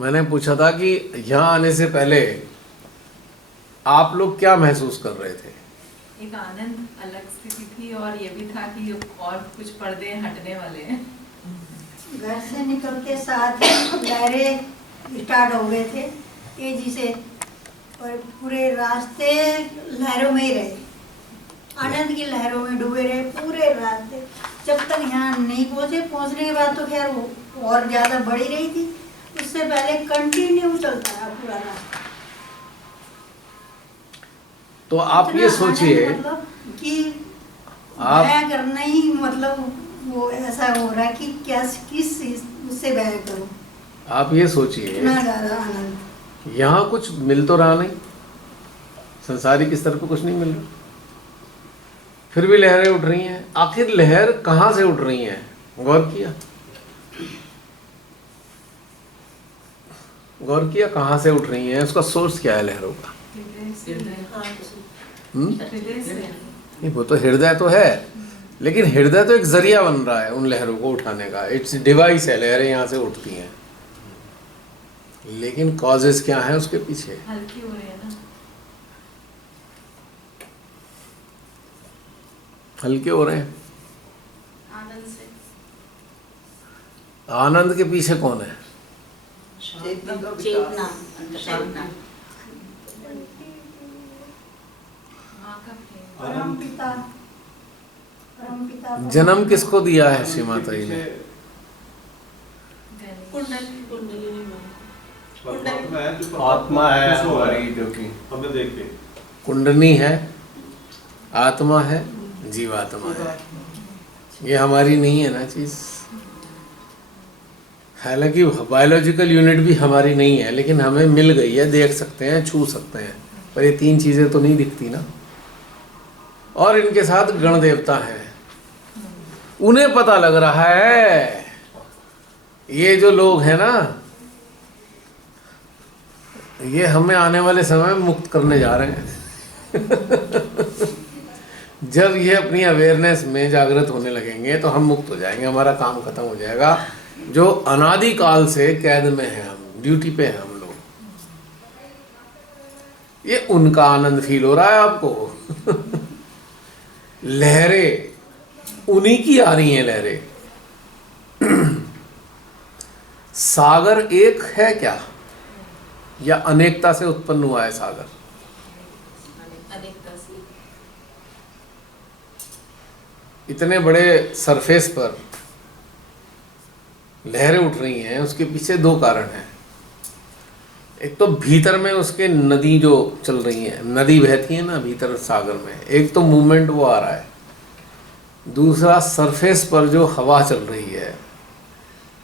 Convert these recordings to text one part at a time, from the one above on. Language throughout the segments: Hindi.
मैंने पूछा था कि यहाँ आने से पहले आप लोग क्या महसूस कर रहे थे? एक आनंद अलग स्थिति थी और ये भी था कि और कुछ पर्दे हटने वाले हैं। घर से निकलते साथ ही लहरें स्टार्ट हो गए थे तेजी से और पूरे रास्ते लहरों में ही रहे, आनंद की लहरों में डूबे रहे पूरे रास्ते जब तक यहाँ नहीं पहुँचे। पहुँचने के बाद तो खैर वो और ज़्यादा बढ़ी रही थी, उससे पहले कंटिन्यू चलता रहा पूरा रास्ता। तो आप ये सोचिए, मतलब कि आप बयां करना ही मतलब वो ऐसा हो रहा है कि क्या किस उससे बयां करूं। आप ये सोचिए, इतना ज़्यादा आनंद। यहाँ कुछ मिल तो रहा नहीं, संसारिक स्तर पर कुछ नहीं मिल रहा, फिर भी लहरें उठ रही हैं। आखिर लहर कहाँ से उठ रही हैं? गौर किया कहाँ से उठ रही हैं? उसका सोर्स क्या है लहरों का? नहीं, वो तो हृदय तो है, लेकिन हृदय तो एक जरिया बन रहा है उन लहरों को उठाने का। इट्स डिवाइस है, लहरें यहाँ से उठती हैं, लेकिन कॉजेस क्या है उसके पीछे? हल्की हो रही है ना, हल्के हो रहे हैं आनंद से। आनंद के पीछे कौन है? चेतना, अंतःचेतना। माँ का प्रेम। परम पिता जन्म किसको दिया है श्री माता जी ने? आत्मा है हमारी, जो कि हमें देख के कुंडनी है, आत्मा है, जीवात्मा है। ये हमारी नहीं है ना चीज। हालांकि बायोलॉजिकल यूनिट भी हमारी नहीं है, लेकिन हमें मिल गई है, देख सकते हैं, छू सकते हैं, पर ये तीन चीजें तो नहीं दिखती ना। और इनके साथ गण देवता हैं, उन्हें पता लग रहा है। ये जो लोग हैं ना, ये हमें आने वाले समय में मुक्त करने जा रहे हैं। जब ये अपनी अवेयरनेस में जागृत होने लगेंगे तो हम मुक्त हो जाएंगे, हमारा काम खत्म हो जाएगा। जो अनादि काल से कैद में है, हम ड्यूटी पे हैं हम लोग। ये उनका आनंद फील हो रहा है आपको। लहरें उन्हीं की आ रही हैं, लहरें। सागर एक है क्या, या अनेकता से उत्पन्न हुआ है सागर? अनेकता से। इतने बड़े सरफेस पर लहरें उठ रही हैं, उसके पीछे दो कारण हैं। एक तो भीतर में उसके नदी जो चल रही है, नदी बहती है ना भीतर सागर में, एक तो मूवमेंट वो आ रहा है। दूसरा सरफेस पर जो हवा चल रही है,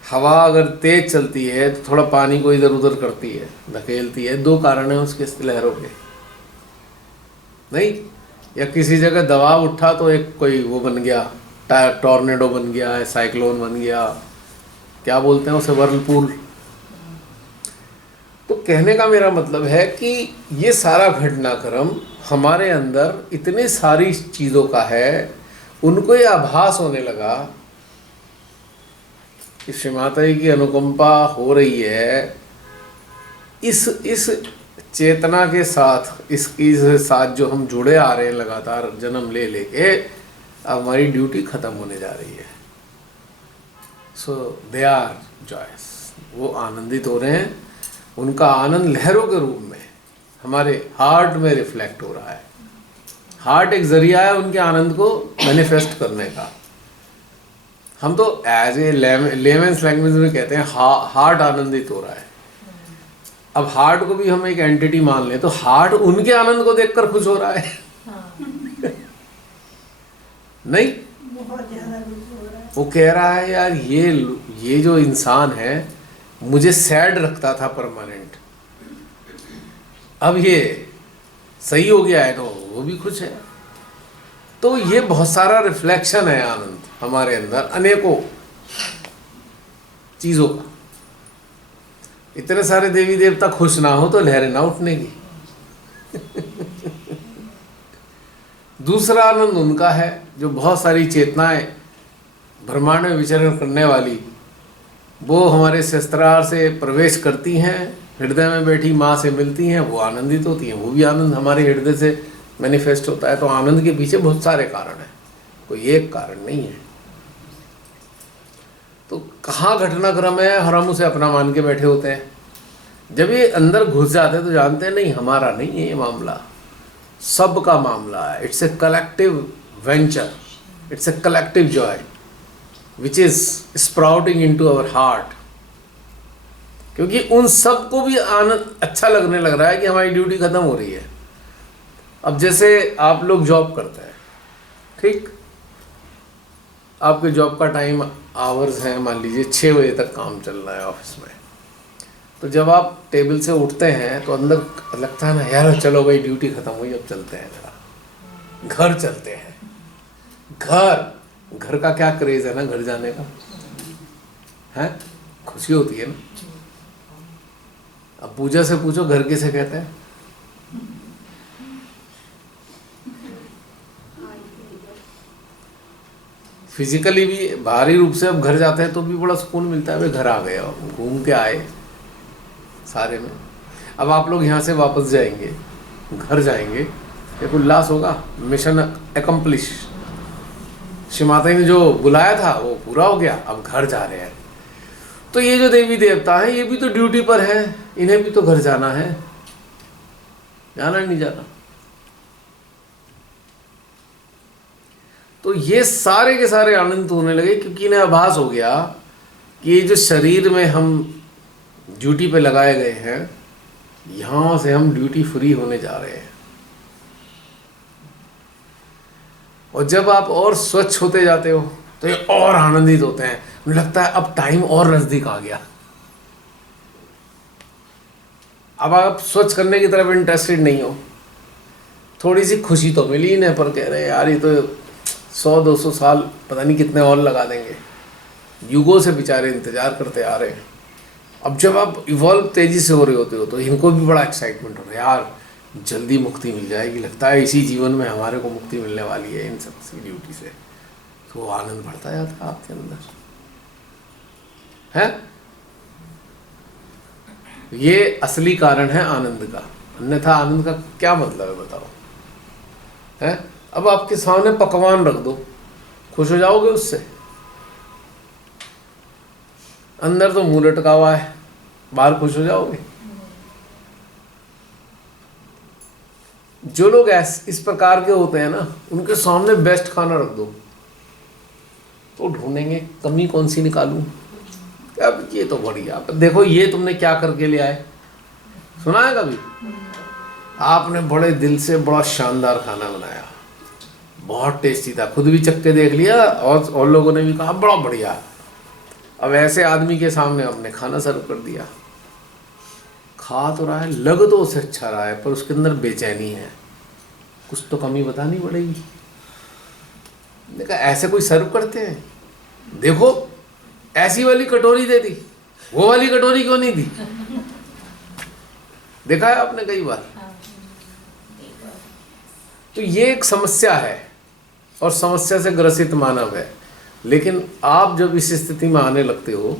हवा अगर तेज चलती है तो थोड़ा पानी को इधर उधर करती है, धकेलती है। दो कारण है उसके लहरों के। नहीं, या किसी जगह दबाव उठा तो एक कोई वो बन गया, टॉर्नेडो बन गया है, साइक्लोन बन गया, क्या बोलते हैं उसे, व्हर्लपूल। तो कहने का मेरा मतलब है कि ये सारा घटनाक्रम हमारे अंदर इतनी सारी चीज़ों का है। उनको ये आभास होने लगा कि श्री माता जी की अनुकंपा हो रही है। इस चेतना के साथ, इसकी साथ जो हम जुड़े आ रहे हैं लगातार जन्म ले लेके, अब हमारी ड्यूटी खत्म होने जा रही है। सो दे आर जॉयस, वो आनंदित हो रहे हैं। उनका आनंद लहरों के रूप में हमारे हार्ट में रिफ्लेक्ट हो रहा है। हार्ट एक जरिया है उनके आनंद को मैनिफेस्ट करने का। हम तो एज ए लेमेंस लैंग्वेज में कहते हैं हार्ट आनंदित हो रहा है। अब हार्ट को भी हम एक एंटिटी मान लें तो हार्ट उनके आनंद को देखकर खुश हो रहा है। नहीं, बहुत ज्यादा हो रहा है। वो कह रहा है यार ये जो इंसान है मुझे सैड रखता था परमानेंट, अब ये सही हो गया है तो वो भी खुश है। तो ये बहुत सारा रिफ्लेक्शन है आनंद हमारे अंदर, अनेकों चीजों का। इतने सारे देवी देवता खुश ना हो तो लहरें ना उठने की। दूसरा आनंद उनका है जो बहुत सारी चेतनाएं ब्रह्मांड में विचरण करने वाली वो हमारे शस्त्रार से प्रवेश करती हैं, हृदय में बैठी माँ से मिलती हैं, वो आनंदित होती हैं, वो भी आनंद हमारे हृदय से मैनिफेस्ट होता है। तो आनंद के पीछे बहुत सारे कारण हैं, कोई एक कारण नहीं है। तो कहाँ घटनाक्रम है और हम उसे अपना मान के बैठे होते हैं। जब ये अंदर घुस जाते हैं तो जानते हैं नहीं, हमारा नहीं है ये मामला, सबका मामला है। It's a collective venture, it's a collective joy which is sprouting into our heart. क्योंकि उन सबको भी आनंद अच्छा लगने लग रहा है कि हमारी ड्यूटी खत्म हो रही है। अब जैसे आप लोग जॉब करते हैं, ठीक, आपके जॉब का टाइम आवर्स हैं, मान लीजिए 6 बजे तक काम चल रहा है ऑफिस में। तो जब आप टेबल से उठते हैं तो अंदर लगता है ना, यार चलो भाई ड्यूटी खत्म हुई, अब चलते हैं जरा घर चलते हैं। घर का क्या क्रेज है ना, घर जाने का है, खुशी होती है ना। अब पूजा से पूछो घर किसे कहते हैं? फिजिकली भी बाहरी रूप से अब घर जाते हैं तो भी बड़ा सुकून मिलता है, वे घर आ गए और घूम के आए सारे में। अब आप लोग यहाँ से वापस जाएंगे, घर जाएंगे, एक उल्लास होगा, मिशन एकम्प्लिश, श्री माता ने जो बुलाया था वो पूरा हो गया, अब घर जा रहे हैं। तो ये जो देवी देवता हैं ये भी तो ड्यूटी पर है, इन्हें भी तो घर जाना है, जाना नहीं जाना। तो ये सारे के सारे आनंदित होने लगे क्योंकि इन्हें आभास हो गया कि ये जो शरीर में हम ड्यूटी पे लगाए गए हैं, यहाँ से हम ड्यूटी फ्री होने जा रहे हैं। और जब आप और स्वच्छ होते जाते हो तो ये और आनंदित होते हैं, मुझे लगता है अब टाइम और नजदीक आ गया। अब आप स्वच्छ करने की तरफ इंटरेस्टेड नहीं हो, थोड़ी सी खुशी तो मिली इन्हें, पर कह रहे यार ये तो 100-200 साल पता नहीं कितने और लगा देंगे, युगों से बेचारे इंतजार करते आ रहे हैं। अब जब आप इवॉल्व तेजी से हो रहे होते हो तो इनको भी बड़ा एक्साइटमेंट हो रहा है, यार जल्दी मुक्ति मिल जाएगी, लगता है इसी जीवन में हमारे को मुक्ति मिलने वाली है इन सब ड्यूटी से। तो वो आनंद बढ़ता जाता है आपके अंदर है। ये असली कारण है आनंद का, अन्यथा आनंद का क्या मतलब है बताओ है? अब आपके सामने पकवान रख दो, खुश हो जाओगे उससे? अंदर तो मुंह लटका हुआ है, बाहर खुश हो जाओगे? जो लोग इस प्रकार के होते हैं ना, उनके सामने बेस्ट खाना रख दो तो ढूंढेंगे कमी कौन सी निकालूं। अब ये तो बढ़िया, देखो ये तुमने क्या करके ले आए, सुना है कभी? आपने बड़े दिल से बड़ा शानदार खाना बनाया, बहुत टेस्टी था, खुद भी चख के देख लिया और लोगों ने भी कहा बड़ा बढ़िया। अब ऐसे आदमी के सामने हमने खाना सर्व कर दिया, खा तो रहा है, लग तो उसे अच्छा रहा है, पर उसके अंदर बेचैनी है, कुछ तो कमी बतानी पड़ेगी। देखा ऐसे कोई सर्व करते हैं? देखो ऐसी वाली कटोरी दे दी, वो वाली कटोरी क्यों नहीं दी? देखा है आपने कई बार। तो ये एक समस्या है और समस्या से ग्रसित मानव है। लेकिन आप जब इस स्थिति में आने लगते हो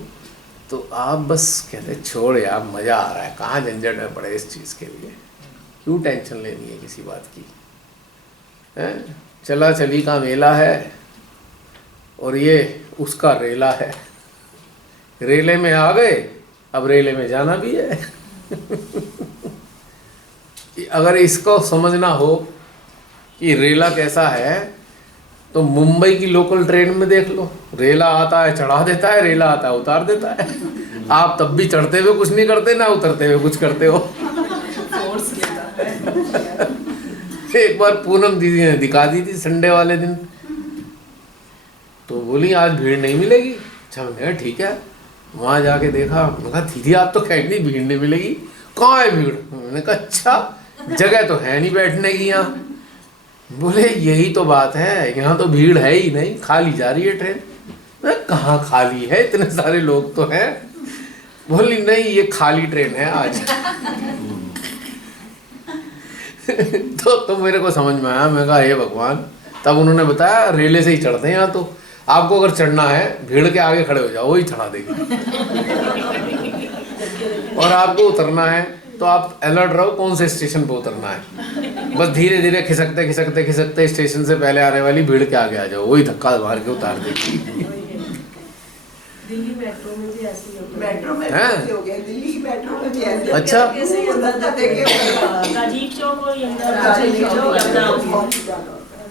तो आप बस कहते छोड़ यार, मज़ा आ रहा है, कहाँ झंझट में पड़े इस चीज़ के लिए, क्यों टेंशन लेनी है किसी बात की है? चला चली का मेला है और ये उसका रेला है, रेले में आ गए, अब रेले में जाना भी है। अगर इसको समझना हो कि रेला कैसा है तो मुंबई की लोकल ट्रेन में देख लो, रेला आता है चढ़ा देता है, रेला आता है उतार देता है। आप तब भी चढ़ते हुए कुछ नहीं करते ना उतरते हुए कुछ करते हो। फोर्स लेता है। एक बार पूनम दीदी ने दिखा दी थी संडे वाले दिन, तो बोली आज भीड़ नहीं मिलेगी। अच्छा मैंने कहा ठीक है, वहाँ जाके देखा, मैंने कहा दीदी आप तो कह नहीं भीड़ नहीं मिलेगी, कहाँ है भीड़? मैंने कहा अच्छा जगह तो है नहीं बैठने की यहाँ। बोले यही तो बात है, यहाँ तो भीड़ है ही नहीं, खाली जा रही है ट्रेन। मैं कहाँ खाली है, इतने सारे लोग तो हैं। बोली नहीं ये खाली ट्रेन है आज। तो मेरे को समझ में आया, मैं कहा हे भगवान। तब उन्होंने बताया रेले से ही चढ़ते हैं यहाँ तो। आपको अगर चढ़ना है भीड़ के आगे खड़े हो जाओ, वही चढ़ा देगी। और आपको उतरना है तो आप अलर्ट रहो कौन से स्टेशन पे उतरना है। बस धीरे धीरे खिसकते खिसकते खिसकते स्टेशन से पहले आने वाली भीड़ के आगे आ जाओ, वही धक्का मार के उतार देगी। दिल्ली मेट्रो में भी ऐसे ही होता है। मेट्रो में हैं? ऐसे हो गया, दिल्ली की मेट्रो में भी ऐसे। अच्छा। कैसे ये अंदर जाते हैं कि राजीव चौक और राजीव चौक यमुना बहुत ही ज्यादा होता है।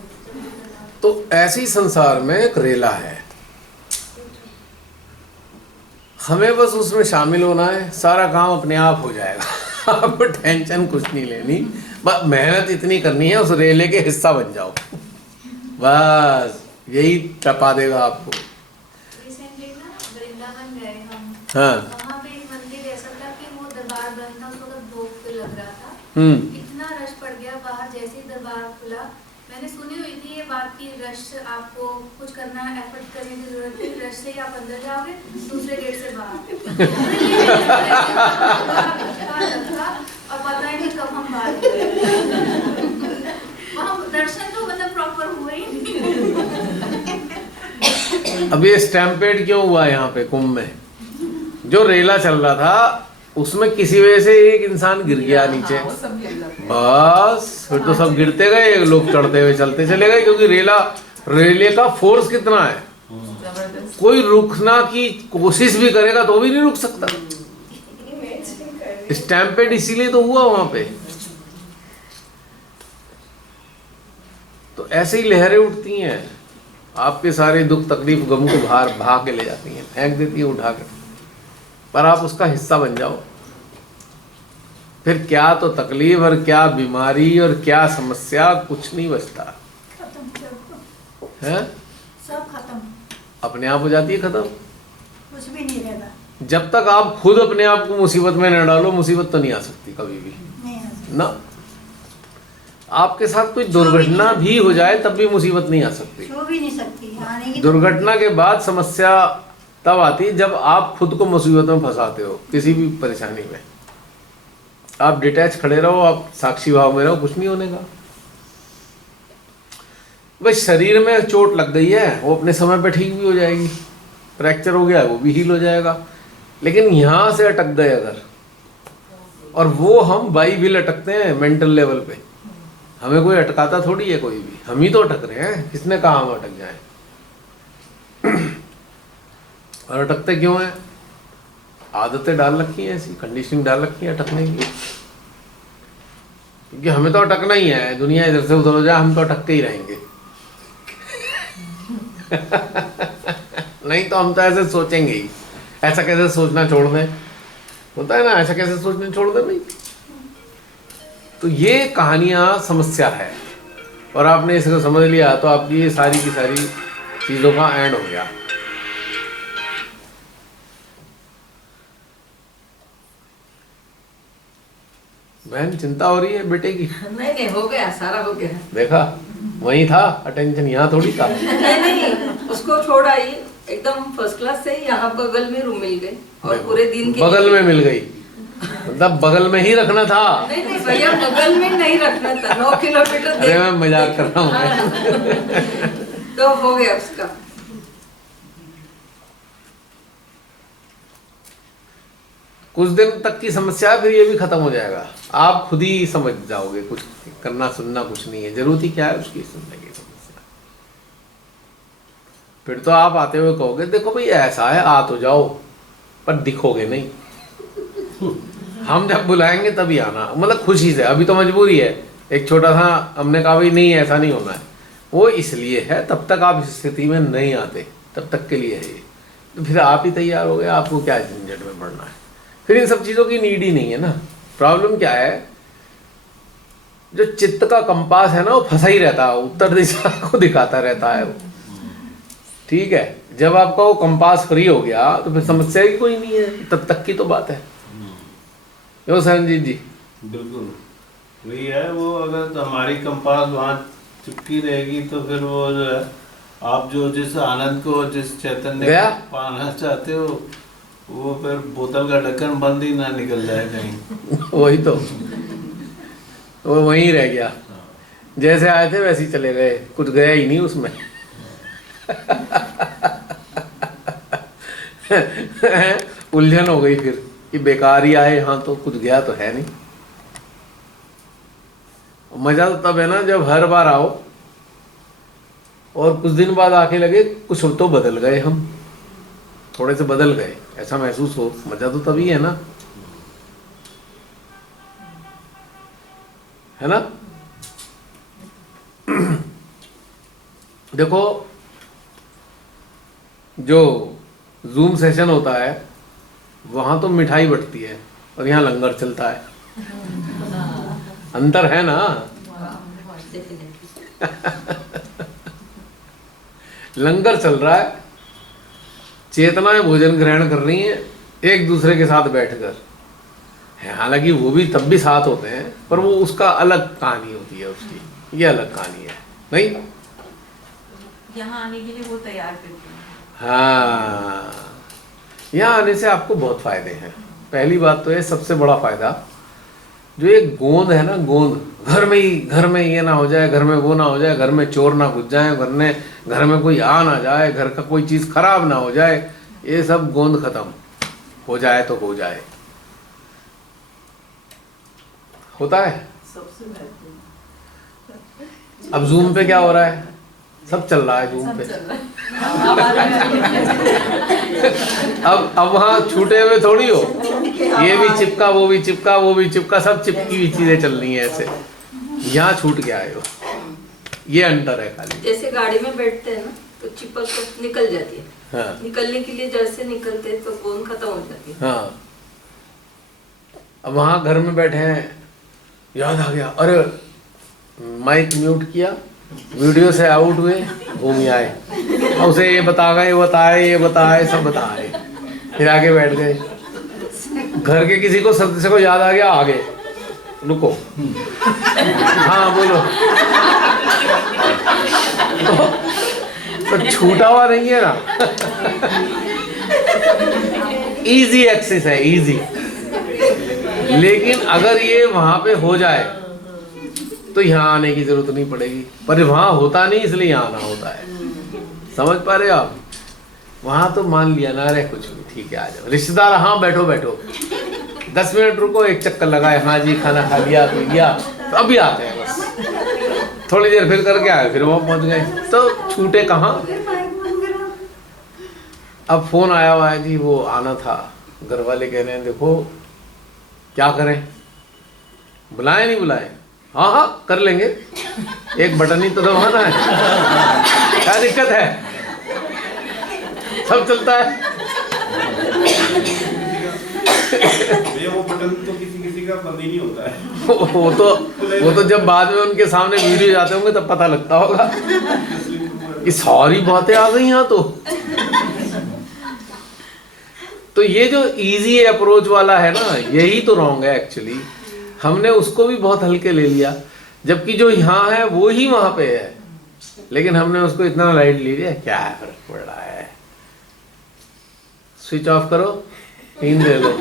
तो ऐसे ही संसार में एक रेला है, हमें बस उसमें शामिल होना है, सारा काम अपने आप हो जाएगा। आपको टेंशन कुछ नहीं लेनी, बस मेहनत इतनी करनी है उस रेले के हिस्सा बन जाओ, बस यही टपा देगा आपको। रिसेंटली ना वृंदावन गए हम। हाँ। वहाँ पे एक मंदिर ऐसा था कि वो दरबार बंद था, उस वक्त भोग पे लग रहा था। इतना रश पड़ गया बाहर, जैसे ही दरबार खुला। मैंने सुनी हुई थी ये बात कि रश आपको कुछ करना एफर्ट करने की जरूरत नहीं, रश से ही आप अंदर जाओगे, दूसरे गेट से बाहर। और पता ही नहीं कब हम बाहर गए। वहाँ दर्शन तो मतलब प्रॉपर हुए ही नहीं। अब ये स्टैम्पेड क्यों हुआ यहाँ पे कुंभ में? जो रेला चल रहा था उसमें किसी वजह से एक इंसान गिर गया नीचे, वो सब गिर जाते हैं। बस फिर तो सब गिरते गए, लोग चढ़ते हुए चलते चले गए, क्योंकि रेले का फोर्स कितना है, जबरदस्त। कोई रुकना की कोशिश भी करेगा तो भी नहीं रुक सकता। स्टैम्पेड इसीलिए तो हुआ वहां पे। तो ऐसे ही लहरें उठती हैं, आपके सारे दुख तकलीफ गम को बाहर भाग के ले जाती हैं, फेंक देती है उठा के, पर आप उसका हिस्सा बन जाओ। फिर क्या तो तकलीफ और क्या बीमारी और क्या समस्या, कुछ नहीं बचता खत्म सब, है, सब खत्म, अपने आप हो जाती है खत्म। कुछ भी नहीं रहता। जब तक आप खुद अपने आप को मुसीबत में न डालो, मुसीबत तो नहीं आ सकती कभी भी नहीं आ सकता। ना। आपके साथ कोई दुर्घटना भी हो जाए तब भी मुसीबत नहीं आ सकती। छू भी नहीं सकती, आने की दुर्घटना के बाद समस्या तब आती है जब आप खुद को मुसीबत में फंसाते हो, किसी भी परेशानी में। आप डिटैच खड़े रहो, आप साक्षी भाव में रहो, कुछ नहीं होने का। बस शरीर में चोट लग गई है, वो अपने समय पे ठीक भी हो जाएगी, फ्रैक्चर हो गया है वो भी हील हो जाएगा। लेकिन यहाँ से अटक गए अगर, और वो हम बाई भी अटकते हैं मेंटल लेवल पे, हमें कोई अटकाता थोड़ी है कोई भी, हम ही तो अटक रहे हैं, किसने कहा हम अटक जाएं। और अटकते क्यों हैं? आदतें डाल रखी हैं, ऐसी कंडीशनिंग डाल रखी है अटकने की, क्योंकि हमें तो अटकना ही है। दुनिया इधर से उधर हो जाए, हम तो अटकते ही रहेंगे। नहीं तो हम तो ऐसे सोचेंगे ही, ऐसा कैसे सोचना छोड़ दें, होता है ना, ऐसा कैसे सोचना छोड़ दें भाई। तो ये कहानियां समस्या है, और आपने इसको समझ लिया तो आपकी ये सारी की सारी चीज़ों का एंड हो गया। बहन चिंता हो रही है बेटे की? नहीं नहीं, हो गया, सारा हो गया। देखा, वही था अटेंशन, यहाँ थोड़ी था। नहीं नहीं, उसको छोड़ आई एकदम फर्स्ट क्लास से, यहाँ बगल में रूम मिल गई और पूरे दिन के बगल में मिल गई, मतलब बगल में ही रखना था। नहीं नहीं भैया, बगल में नहीं रखना था, 9 किलोमीटर अरे मैं मजाक कर रहा हूँ। तो हो गया उसका। कुछ दिन तक की समस्या है, फिर ये भी खत्म हो जाएगा, आप खुद ही समझ जाओगे। कुछ करना सुनना कुछ नहीं है, जरूरत ही क्या है उसकी सुनने की समस्या। फिर तो आप आते हुए कहोगे देखो भाई ऐसा है, आ तो जाओ, पर दिखोगे नहीं। हम जब बुलाएंगे तभी आना, मतलब खुशी से। अभी तो मजबूरी है, एक छोटा सा हमने कहा भाई नहीं ऐसा नहीं होना है, वो इसलिए है, तब तक आप इस स्थिति में नहीं आते, तब तक के लिए है ये। तो फिर आप ही तैयार हो गए, आपको क्या झंझट में पड़ना है। फिर इन सब चीज़ों की नीड ही नहीं है ना। प्रॉब्लम क्या है, जो चित्त का कंपास है ना वो फंसा ही रहता है, उत्तर दिशा को दिखाता रहता है वो। ठीक है, जब आपका वो कंपास फ्री हो गया तो फिर समस्या ही कोई नहीं है, तब तक की तो बात है। यो सरनजीत जी, बिल्कुल वही है वो। अगर तो हमारी कंपास वहाँ चिपकी रहेगी तो फिर वो जो है, आप जो जिस आनंद को, जिस चैतन्य गया? को पाना चाहते हो, वो फिर बोतल का ढक्कन बंद ही ना निकल जाए कहीं। वही तो, वो वहीं रह गया, जैसे आए थे वैसे ही चले गए, कुछ गया ही नहीं उसमें। उलझन हो गई फिर कि बेकार ही आए यहाँ, तो कुछ गया तो है नहीं। मजा तो तब है ना जब हर बार आओ और कुछ दिन बाद आके लगे कुछ तो बदल गए, हम थोड़े से बदल गए, ऐसा महसूस हो। मजा तो तभी है ना, है ना। देखो जो जूम सेशन होता है वहां तो मिठाई बटती है और यहाँ लंगर चलता है, अंतर है ना। लंगर चल रहा है, चेतनाएं भोजन ग्रहण कर रही हैं एक दूसरे के साथ बैठकर। हालांकि वो भी तब भी साथ होते हैं, पर वो उसका अलग कहानी होती है, उसकी ये अलग कहानी है, नहीं। यहाँ आने के लिए वो तैयार करते हैं। हाँ, यहाँ आने से आपको बहुत फायदे हैं। पहली बात तो है सबसे बड़ा फायदा, जो एक गोंद है ना, गोंद, घर में ये ना हो जाए, घर में वो ना हो जाए, घर में चोर ना घुस जाए, घर में कोई आ ना जाए, घर का कोई चीज खराब ना हो जाए, ये सब गोंद खत्म हो जाए तो हो जाए। होता है। सबसे बेहतरीन। अब जूम पे क्या हो रहा है, सब चल रहा है जूम पे। अब वहाँ छूटे हुए थोड़ी हो, ये भी चिपका, वो भी चिपका, वो भी चिपका, सब चिपकी हुई चीजें चल रही हैं ऐसे। यहाँ छूट के आए हो, ये अंतर है खाली। जैसे गाड़ी में बैठते हैं ना तो चिपक तो निकल जाती है। हाँ। निकलने के लिए जैसे निकलते हैं तो गोंद खत्म हो जाती है। हाँ। अब वहाँ घर में बैठे हैं, याद आ गया, अरे माइक म्यूट किया, वीडियो से आउट हुए, घूम आए, अब उसे ये बताए, ये बताए, सब बताए, फिर आगे बैठ गए। घर के किसी को सदस्य को याद आ गया, आगे रुको, हाँ बोलो। तो छूटा हुआ नहीं है ना। इजी एक्सेस है, इजी। लेकिन अगर ये वहां पे हो जाए तो यहाँ आने की जरूरत नहीं पड़ेगी, पर वहां होता नहीं इसलिए यहाँ आना होता है। समझ पा रहे हो आप? वहां तो मान लिया ना, रे कुछ नहीं, ठीक है आ जाओ। रिश्तेदार, हाँ बैठो बैठो, 10 मिनट रुको, एक चक्कर लगाए, हाँ जी खाना खा लिया, पी लिया, तो अभी आते हैं बस। थोड़ी देर फिर करके आए, फिर वो पहुंच गए, तो छूटे कहाँ। अब फोन आया हुआ है जी, वो आना था, घर वाले कह रहे हैं देखो क्या करें, बुलाए नहीं बुलाए, हाँ हाँ कर लेंगे, एक बटन ही तो दबाना है, क्या दिक्कत है, सब चलता है। वो बटन तो किसी का बंद ही नहीं होता है। वो तो जब बाद में उनके सामने वीडियो जाते होंगे तब पता लगता होगा। ये सारी बातें आ गई यहाँ तो ये जो इजी अप्रोच वाला है ना, यही तो रॉन्ग है एक्चुअली। हमने उसको भी बहुत हल्के ले लिया, जबकि जो यहाँ है वो ही वहां पे है, लेकिन हमने उसको इतना लाइट ले लिया, क्या फर्क पड़ रहा है। स्विच ऑफ करो, नींद ले लो,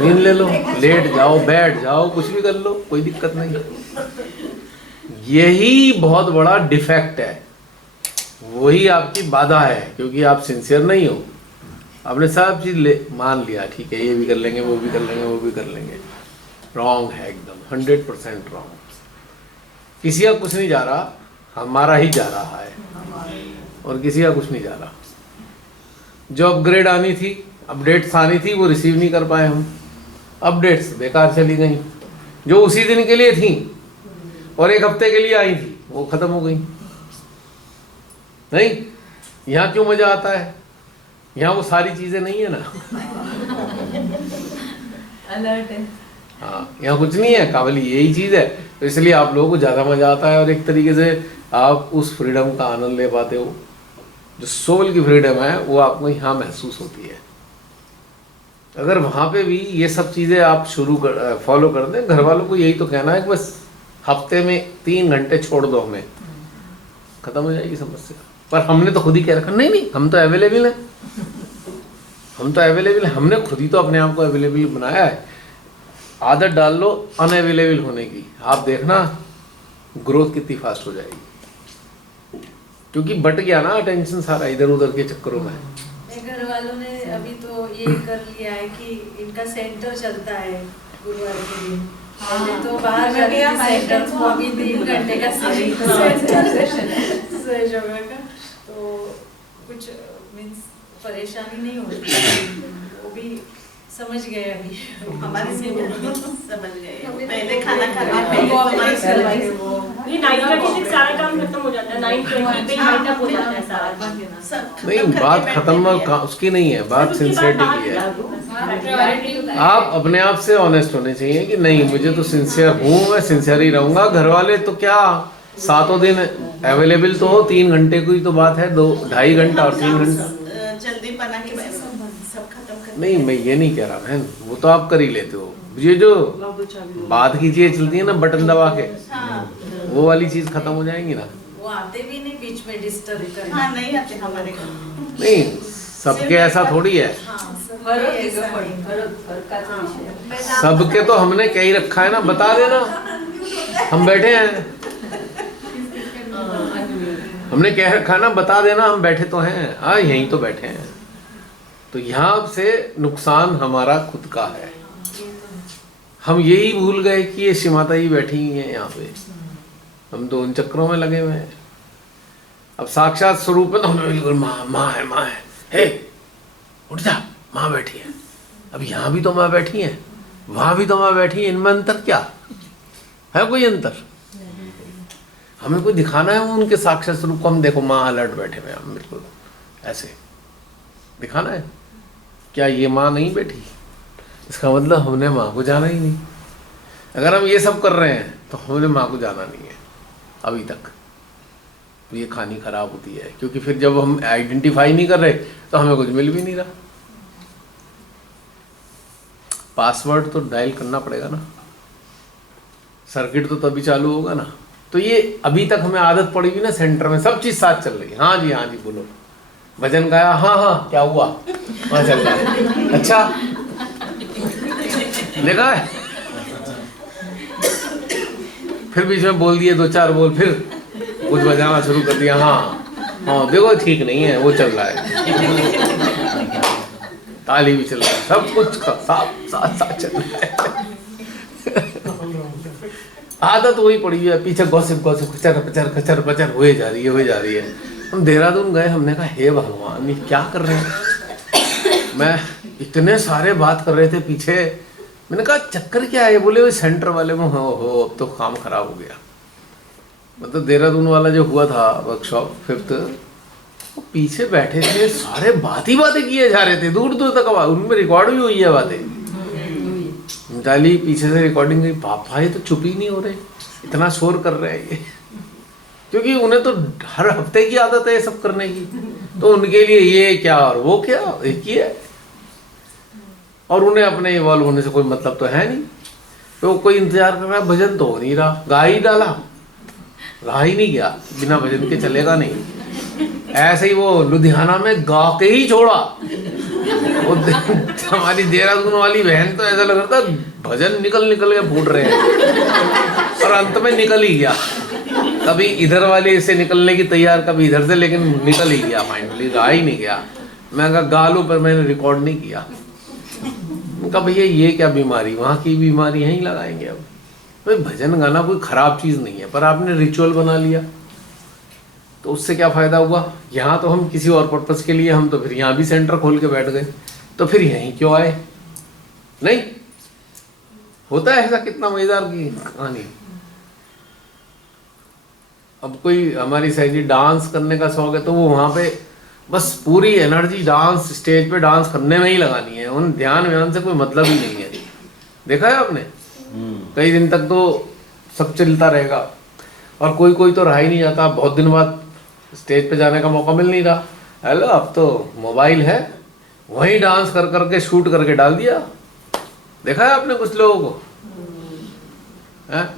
नींद ले लो, लेट जाओ, बैठ जाओ, कुछ भी कर लो, कोई दिक्कत नहीं। यही बहुत बड़ा डिफेक्ट है, वही आपकी बाधा है, क्योंकि आप सिंसियर नहीं हो। आपने सब चीज मान लिया, ठीक है ये भी कर लेंगे, वो भी कर लेंगे, वो भी कर लेंगे। रॉन्ग है एकदम, 100% रॉन्ग। किसी का कुछ नहीं जा रहा, हमारा ही जा रहा है, और किसी का कुछ नहीं जा रहा। जो अपग्रेड आनी थी, अपडेट्स आनी थी, वो रिसीव नहीं कर पाए हम। अपडेट्स बेकार चली गई, जो उसी दिन के लिए थी और एक हफ्ते के लिए आई थी, वो खत्म हो गई। नहीं, यहाँ क्यों मजा आता है, यहाँ वो सारी चीजें नहीं है ना। अलर्ट है। हाँ, यहाँ कुछ नहीं है, केवल यही चीज है, तो इसलिए आप लोगों को ज्यादा मजा आता है, और एक तरीके से आप उस फ्रीडम का आनंद ले पाते हो। जो सोल की फ्रीडम है वो आपको यहाँ महसूस होती है। अगर वहां पे भी ये सब चीजें आप फॉलो कर दें, घर वालों को यही तो कहना है कि बस हफ्ते में 3 घंटे छोड़ दो हमें, खत्म हो जाएगी समस्या। पर हमने तो खुद ही कह रखा, नहीं हम तो अवेलेबल हैं, हम तो अवेलेबल हैं, हमने खुद ही तो अपने आप को अवेलेबल बनाया है। आदत डाल लो अनअवेलेबल होने की, आप देखना ग्रोथ कितनी फास्ट हो जाएगी, क्योंकि बट गया ना अटेंशन सारा इधर उधर के चक्करों में। घर वालों ने अभी तो ये कर लिया है कि इनका सेंटर चलता है गुरुवार के दिन। पहले तो बाहर जाके सेंटर को अभी 3 घंटे का सहज योगा का, तो कुछ मीन्स परेशानी नहीं होती, वो भी समझ गए अभी हमारे से समझ गए पहले खाना खाने ये 9:36 सारा काम खत्म हो जाता है, 9:20 पे लाइट अप हो जाता है सारा। नहीं, बात खत्म उसकी नहीं है, बात सिंसियरिटी की है। आप अपने आप से ऑनेस्ट होने चाहिए कि नहीं, मुझे तो सिंसियर हूँ, मैं सिंसियर ही रहूंगा। घर वाले तो क्या 7 दिन अवेलेबल तो हो, 3 घंटे की तो बात है, 2-2.5 घंटा और 3 घंटा जल्दी बना के सब खत्म कर। नहीं, मैं ये नहीं कह रहा बहन, वो तो आप कर ही लेते हो। ये जो बात की चीजें चलती है ना बटन दबा के, वो वाली चीज खत्म हो जाएंगी ना। वो आते भी नहीं बीच में डिस्टर्ब करने। हाँ, नहीं आते हमारे घर। नहीं, सबके ऐसा थोड़ी है। सबके तो हमने कहीं रखा है ना, बता देना हम बैठे हैं, हमने कह रखा है ना, बता देना हम बैठे तो हैं, हाँ यहीं तो बैठे हैं। तो यहाँ से नुकसान हमारा खुद का है। हम यही भूल गए कि ये श्री माता जी बैठी ही हैं यहाँ पे, हम तो उन चक्रों में लगे हुए हैं। अब साक्षात स्वरूप में तो हमें बिल्कुल माँ है, माँ है, हे उठ जा, माँ बैठी है। अब यहाँ भी तो माँ बैठी है, वहां भी तो माँ बैठी है, इनमें अंतर क्या है? कोई अंतर? हमें कोई दिखाना है उनके साक्षात स्वरूप को, हम देखो माँ अलर्ट बैठे हुए, हम बिल्कुल ऐसे दिखाना है क्या? ये माँ नहीं बैठी, इसका मतलब हमने माँ को जाना ही नहीं। अगर हम ये सब कर रहे हैं तो हमने माँ को जाना नहीं है अभी तक। तो ये कहानी खराब होती है, क्योंकि फिर जब हम आइडेंटिफाई नहीं कर रहे तो हमें कुछ मिल भी नहीं रहा। पासवर्ड तो डायल करना पड़ेगा ना, सर्किट तो तभी चालू होगा ना। तो ये अभी तक हमें आदत पड़ी हुई ना, सेंटर में सब चीज साथ चल रही है। हाँ जी बोलो, भजन गाया, हाँ क्या हुआ, वहां चल रहा है, अच्छा देखा है, फिर बीच में बोल दिए 2-4 बोल, फिर कुछ बजाना शुरू कर दिया, हाँ देखो ठीक नहीं है, वो चल रहा है, ताली भी चल रहा है, सब कुछ साथ चल रहा है। आदत वही पड़ी हुई है, पीछे गॉसिप खचर पचर हुए जा रही है। हम देहरादून गए, हमने कहा हे भगवान ये क्या कर रहे हैं। मैं इतने सारे बात कर रहे थे पीछे, मैंने कहा चक्कर क्या है? बोले वो सेंटर वाले में हो अब तो काम खराब हो गया। मतलब देहरादून वाला जो हुआ था वर्कशॉप 5th, वो पीछे बैठे थे, सारे बातें किए जा रहे थे, दूर तक आवाज, उनमें रिकॉर्ड भी हुई है बातें डाली, पीछे से रिकॉर्डिंग गई। पापा ये तो चुप ही नहीं हो रहे, इतना शोर कर रहे हैं ये, क्योंकि उन्हें तो हर हफ्ते की आदत है ये सब करने की। तो उनके लिए ये क्या और वो क्या एक ही है, और उन्हें अपने इवॉल्व होने से कोई मतलब तो है नहीं। तो कोई इंतजार कर रहा है, भजन तो हो नहीं रहा, गा ही डाला, गा ही नहीं गया, बिना भजन के चलेगा नहीं। ऐसे ही वो लुधियाना में गा के ही छोड़ा। वो हमारी देहरादून वाली बहन तो ऐसा लग रहा था भजन निकल के फूट रहे हैं, और अंत में निकल ही गया। कभी इधर वाले से निकलने की तैयार, कभी इधर से, लेकिन निकल ही गया फाइनली, गा ही नहीं गया। मैं कहा गा लूं, पर मैंने रिकॉर्ड नहीं किया। उनका भैया ये क्या बीमारी, वहाँ की बीमारी यहीं लगाएंगे। अब भाई भजन गाना कोई खराब चीज़ नहीं है, पर आपने रिचुअल बना लिया तो उससे क्या फ़ायदा हुआ? यहाँ तो हम किसी और पर्पज़ के लिए, हम तो फिर यहाँ भी सेंटर खोल के बैठ गए, तो फिर यहीं क्यों आए? नहीं होता है ऐसा, कितना मज़ेदार की कहानी। अब कोई हमारी सहेली डांस करने का शौक है, तो वो वहाँ पे बस पूरी एनर्जी डांस, स्टेज पे डांस करने में ही लगानी है, उन ध्यान से कोई मतलब ही नहीं है। देखा है आपने? कई दिन तक तो सब चलता रहेगा, और कोई तो रहा ही नहीं जाता। बहुत दिन बाद स्टेज पे जाने का मौका मिल नहीं रहा, हेलो अब तो मोबाइल है, वहीं डांस कर करके शूट करके डाल दिया। देखा है आपने कुछ लोगों को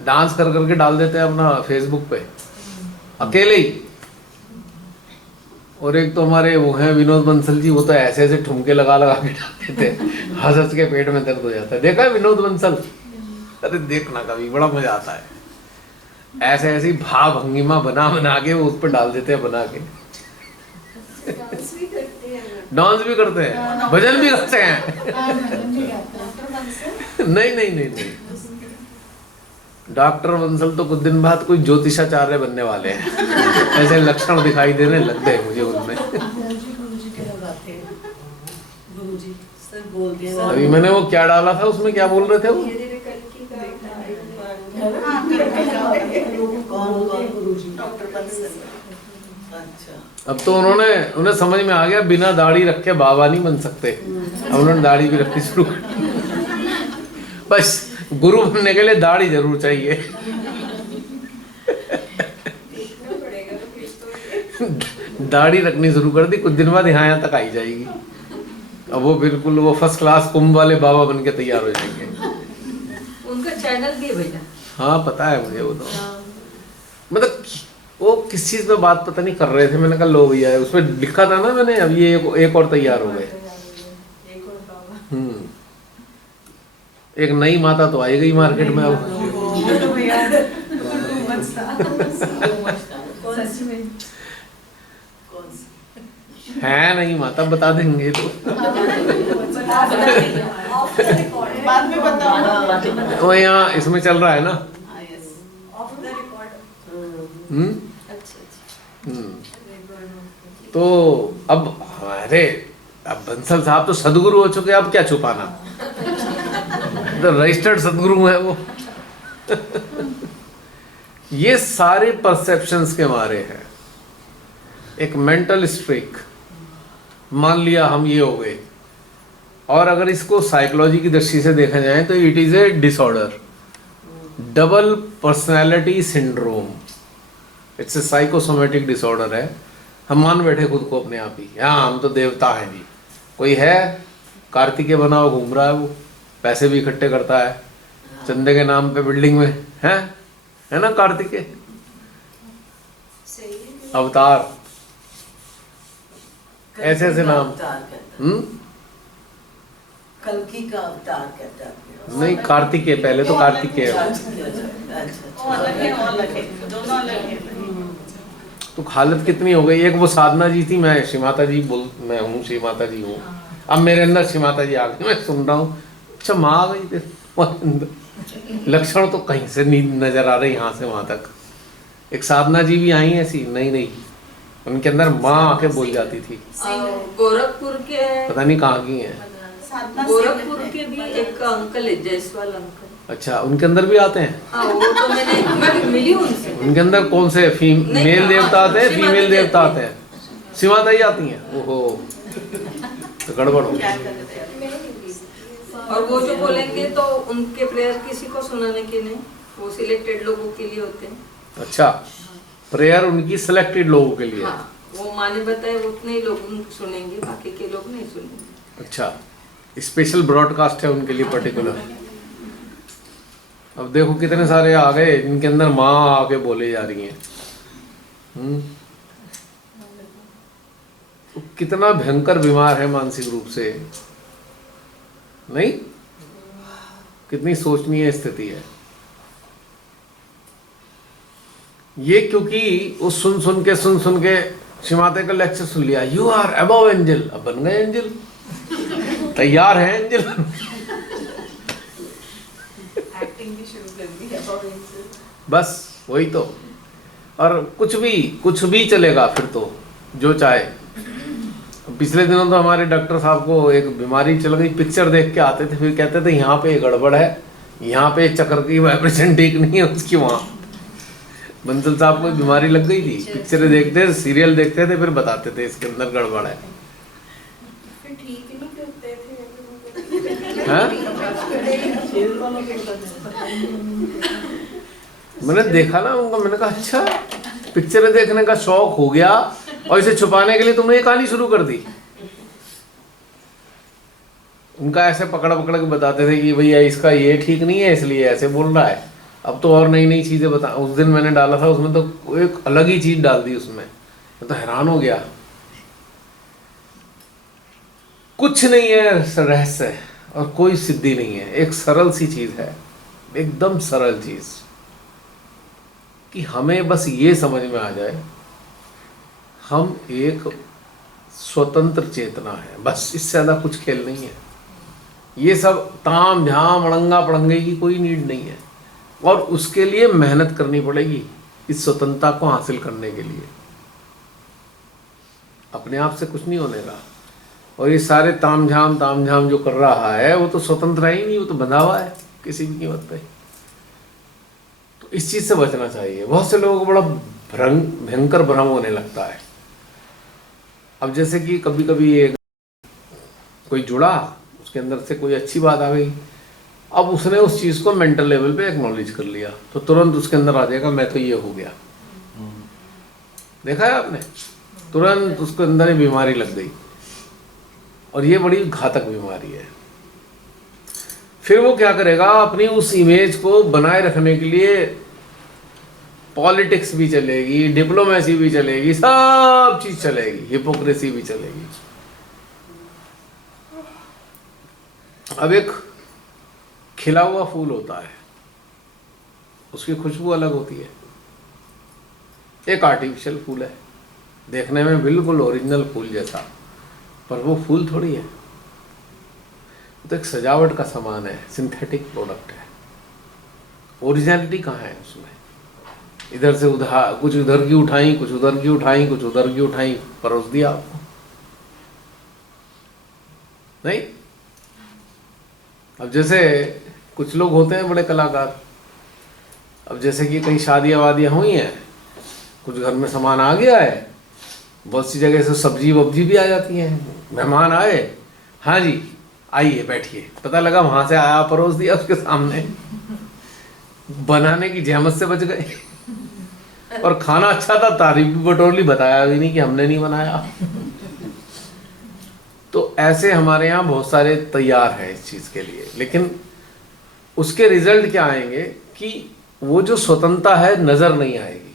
डांस कर करके डाल देते हैं अपना फेसबुक पे अकेले ही। और एक तो हमारे वो हैं विनोद बंसल जी, वो तो ऐसे ठुमके लगा के डाल देते, हंस के पेट में दर्द हो जाता है। देखा है विनोद बंसल? अरे देखना कभी, बड़ा मजा आता है। ऐसी भाव भंगिमा बना के वो उस पर डाल देते हैं बना के। डांस भी करते हैं, भजन भी करते हैं। नहीं नहीं नहीं नहीं, डॉक्टर बंसल तो कुछ दिन बाद कोई ज्योतिषाचार्य बनने वाले हैं। ऐसे लक्षण दिखाई देने लग गए मुझे उनमें। गुरुजी सर बोल दिया। अभी मैंने वो क्या डाला था उसमें, क्या बोल रहे थे वो? अच्छा, अब तो उन्हें समझ में आ गया बिना दाढ़ी रखे बाबा नहीं बन सकते। अब उन्होंने दाढ़ी भी रखनी शुरू कर दी। बस गुरु बनने के लिए दाढ़ी जरूर चाहिए। दाढ़ी रखनी शुरू कर दी, कुछ दिन बाद यहाँ तक आई जाएगी। अब वो बिल्कुल वो फर्स्ट क्लास कुंभ वाले बाबा बन के तैयार हो जाएंगे। उनका चैनल भी है भैया। हाँ पता है मुझे वो तो। मतलब वो किस चीज पे बात पता नहीं कर रहे थे, मैंने कहा लो भैया उसमें लिखा था ना मैंने, अब ये एक और तैयार हो गए। एक नई माता तो आई गई मार्केट में अब। है नहीं माता, बता देंगे तो। बाद में बताओ। वो यहाँ इसमें चल रहा है ना। तो अब अरे अब बंसल साहब तो सदगुरु हो चुके, अब क्या छुपाना। तो रजिस्टर्ड सदगुरु है वो। ये सारे परसेप्शंस के मारे हैं। एक मेंटल स्ट्रेक, मान लिया हम ये हो गए, और अगर इसको साइकोलॉजी की दृष्टि से देखा जाए तो it is a disorder, double personality syndrome. It's a psychosomatic disorder है। हम मान बैठे खुद को अपने आप ही, हाँ हम तो देवता हैं जी। कोई है कार्तिकेय बना हुआ घूम रहा है, वो पैसे भी इकट्ठे करता है चंदे के नाम पे बिल्डिंग में, है ना कार्तिकेय अवतार, ऐसे ऐसे नाम। कल्कि का अवतार कहता है। नहीं कार्तिकेय, पहले तो कार्तिकेय। तो हालत कितनी हो गई। एक वो साधना जी थी, मैं श्री माता जी मैं हूँ, श्री माता जी हूँ। अब मेरे अंदर श्री माता जी आ गई, मैं सुन रहा हूँ। अच्छा माँ आ गई थी, लक्षण तो कहीं से नहीं नजर आ रहे यहाँ से वहां तक। एक साधना जी भी आई ऐसी, नहीं उनके अंदर माँ आके बोल जाती थी। गोरखपुर के पता नहीं कहाँ की है, गोरखपुर के भी एक अंकल है, जायसवाल अंकल। अच्छा उनके अंदर भी आते हैं? हाँ, वो तो मैं मिली उनसे। उनके अंदर कौन से मेल देवता आते हैं, फीमेल देवता आते हैं? शिव माता ही आती हैं। ओहो तो गड़बड़ हो। और वो जो बोलेंगे तो उनके प्रेयर किसी को सुनाने के नहीं, वो सिलेक्टेड लोगों के लिए होते हैं। अच्छा प्रेयर उनकी सिलेक्टेड लोगों के लिए। हाँ, वो माँ ने बताया उतने ही लोग सुनेंगे, बाकी के लोग नहीं सुनेंगे। अच्छा स्पेशल ब्रॉडकास्ट है उनके लिए पर्टिकुलर। अब देखो कितने सारे आ गए इनके अंदर माँ आके बोले जा रही हैं। तो कितना भयंकर बीमार है मानसिक रूप से, नहीं? कितनी सोचनीय स्थिति है ये। क्योंकि वो सुन के श्री माता का लेक्चर सुन लिया, यू आर अबव एंजल, अब बन गए एंजल, तैयार है एंजल। एक्टिंग भी शुरू कर दी है। बस वही तो। और कुछ भी चलेगा फिर तो, जो चाहे। पिछले दिनों तो हमारे डॉक्टर साहब को एक बीमारी चल गई, पिक्चर देख के आते थे, फिर कहते थे यहाँ पे गड़बड़ है, यहाँ पे चक्कर की वाइब्रेशन ठीक नहीं है उसकी। वहाँ बंसल साहब को बीमारी लग गई थी, पिक्चर देखते सीरियल देखते थे, फिर बताते थे इसके अंदर गड़बड़ है। ठीक नहीं करते थे। हाँ? मैंने देखा ना उनको, मैंने कहा अच्छा पिक्चर देखने का शौक हो गया और इसे छुपाने के लिए तुमने ये कहानी शुरू कर दी। उनका ऐसे पकड़ के बताते थे कि भैया इसका ये ठीक नहीं है इसलिए ऐसे बोल रहा है। अब तो और नई चीजें बता। उस दिन मैंने डाला था उसमें तो एक अलग ही चीज डाल दी उसमें, मैं तो हैरान हो गया। कुछ नहीं है रहस्य और कोई सिद्धि नहीं है, एक सरल सी चीज है, एकदम सरल चीज, कि हमें बस ये समझ में आ जाए हम एक स्वतंत्र चेतना है, बस। इससे ज़्यादा कुछ खेल नहीं है। ये सब ताम झाम अड़ंगा पड़ंगे की कोई नीड नहीं है, और उसके लिए मेहनत करनी पड़ेगी इस स्वतंत्रता को हासिल करने के लिए। अपने आप से कुछ नहीं होने का। और ये सारे ताम झाम जो कर रहा है वो तो स्वतंत्र है ही नहीं, वो तो बंधा हुआ है किसी भी कीमत पे। तो इस चीज से बचना चाहिए। बहुत से लोगों को बड़ा भयंकर भ्रम होने लगता है। अब जैसे कि कभी कभी ये कोई जुड़ा, उसके अंदर से कोई अच्छी बात आ गई, अब उसने उस चीज को मेंटल लेवल पे एक्नॉलेज कर लिया, तो तुरंत उसके अंदर आ जाएगा मैं तो ये हो गया। देखा है आपने, तुरंत उसके अंदर ही बीमारी लग गई, और ये बड़ी घातक बीमारी है। फिर वो क्या करेगा, अपनी उस इमेज को बनाए रखने के लिए पॉलिटिक्स भी चलेगी, डिप्लोमेसी भी चलेगी, सब चीज चलेगी, हिपोक्रेसी भी चलेगी। अब एक खिला हुआ फूल होता है, उसकी खुशबू अलग होती है। एक आर्टिफिशियल फूल है, देखने में बिल्कुल ओरिजिनल फूल जैसा, पर वो फूल थोड़ी है, तो एक सजावट का सामान है, सिंथेटिक प्रोडक्ट है। ओरिजिनलिटी कहाँ है उसमें? इधर से उधर, कुछ उधर की उठाई, कुछ उधर की उठाई, कुछ उधर की उठाई, परोस दिया आपको। नहीं, अब जैसे कुछ लोग होते हैं बड़े कलाकार, अब जैसे कि कहीं शादियां वादियां हुई हैं, कुछ घर में सामान आ गया है, बहुत सी जगह से सब्जी वब्जी भी आ जाती हैं, मेहमान आए, हाँ जी आइए बैठिए, पता लगा वहां से आया, परोस दिया उसके सामने, बनाने की जहमत से बच गए। और खाना अच्छा था, तारीफ भी बटोरली, बताया भी नहीं कि हमने नहीं बनाया। तो ऐसे हमारे यहाँ बहुत सारे तैयार हैं इस चीज के लिए, लेकिन उसके रिजल्ट क्या आएंगे कि वो जो स्वतंत्रता है नजर नहीं आएगी।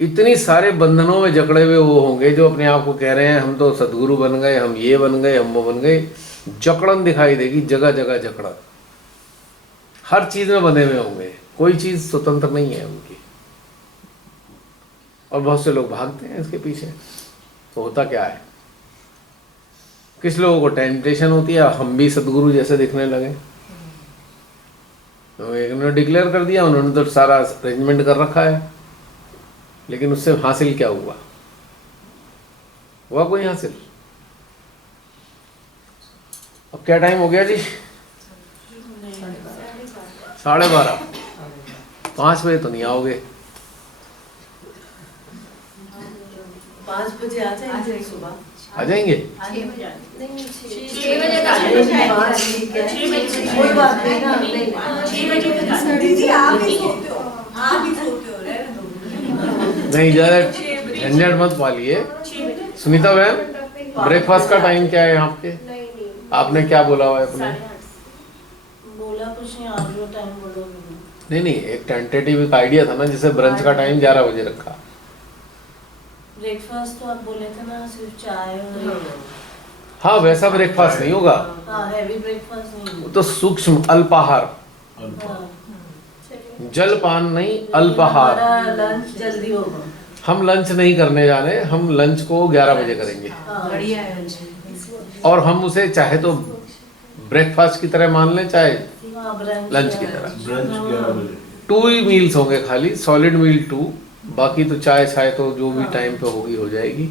इतनी सारे बंधनों में जकड़े हुए वो होंगे जो अपने आप को कह रहे हैं हम तो सदगुरु बन गए, हम ये बन गए, हम वो बन गए। जकड़न दिखाई देगी, जगह जगह जकड़न, हर चीज में बंधे हुए होंगे, कोई चीज स्वतंत्र नहीं है उनकी। और बहुत से लोग भागते हैं इसके पीछे। तो होता क्या है, किस लोगों को टेंटेशन होती है हम भी सदगुरु जैसे दिखने लगे, तो एक ने डिक्लेयर कर दिया, उन्होंने तो सारा अरेंजमेंट कर रखा है, लेकिन उससे हासिल क्या हुआ? हुआ कोई हासिल? अब क्या टाइम हो गया जी? 12:30। 5 बजे तो नहीं आओगे? 5 बजे आ जाएंगे सुबह। आ जाएंगे? 6 बजे कोई बात नहीं ना, 6 बजे दीदी आप ही सोते हो, आप ही सोते हो, नहीं, ज़्यादा झंझट मत पालिए। सुनीता बहन, ब्रेकफास्ट का टाइम क्या है यहाँ पे? आपने क्या बोला हुआ है अपने? बोला कुछ नहीं, आप जो टाइम बोलोगे। नहीं, एक टेंटेटिव एक आइडिया था ना, जैसे ब्रंच का टाइम 11 बजे रखा। ब्रेकफास्ट तो आप बोले थे ना, सिर्फ चाय और हाँ, वैसा ब्रेकफास्ट नहीं होगा, हाँ, हैवी ब्रेकफास्ट नहीं वो तो सूक्ष्म अल्पाहार, हाँ। जलपान नहीं, अल्पाहार। हमारा लंच जल्दी होगा। हम लंच नहीं करने जा रहे, हम लंच को 11 बजे करेंगे, बढ़िया है। और हम उसे चाहे तो ब्रेकफास्ट की तरह मान लें, चाहे हाँ, ब्रंच लंच की तरह। ब्रंच 11 बजे 2 ही मील्स होंगे खाली, सॉलिड मील 2, बाकी तो चाय तो जो भी टाइम पे होगी हो जाएगी।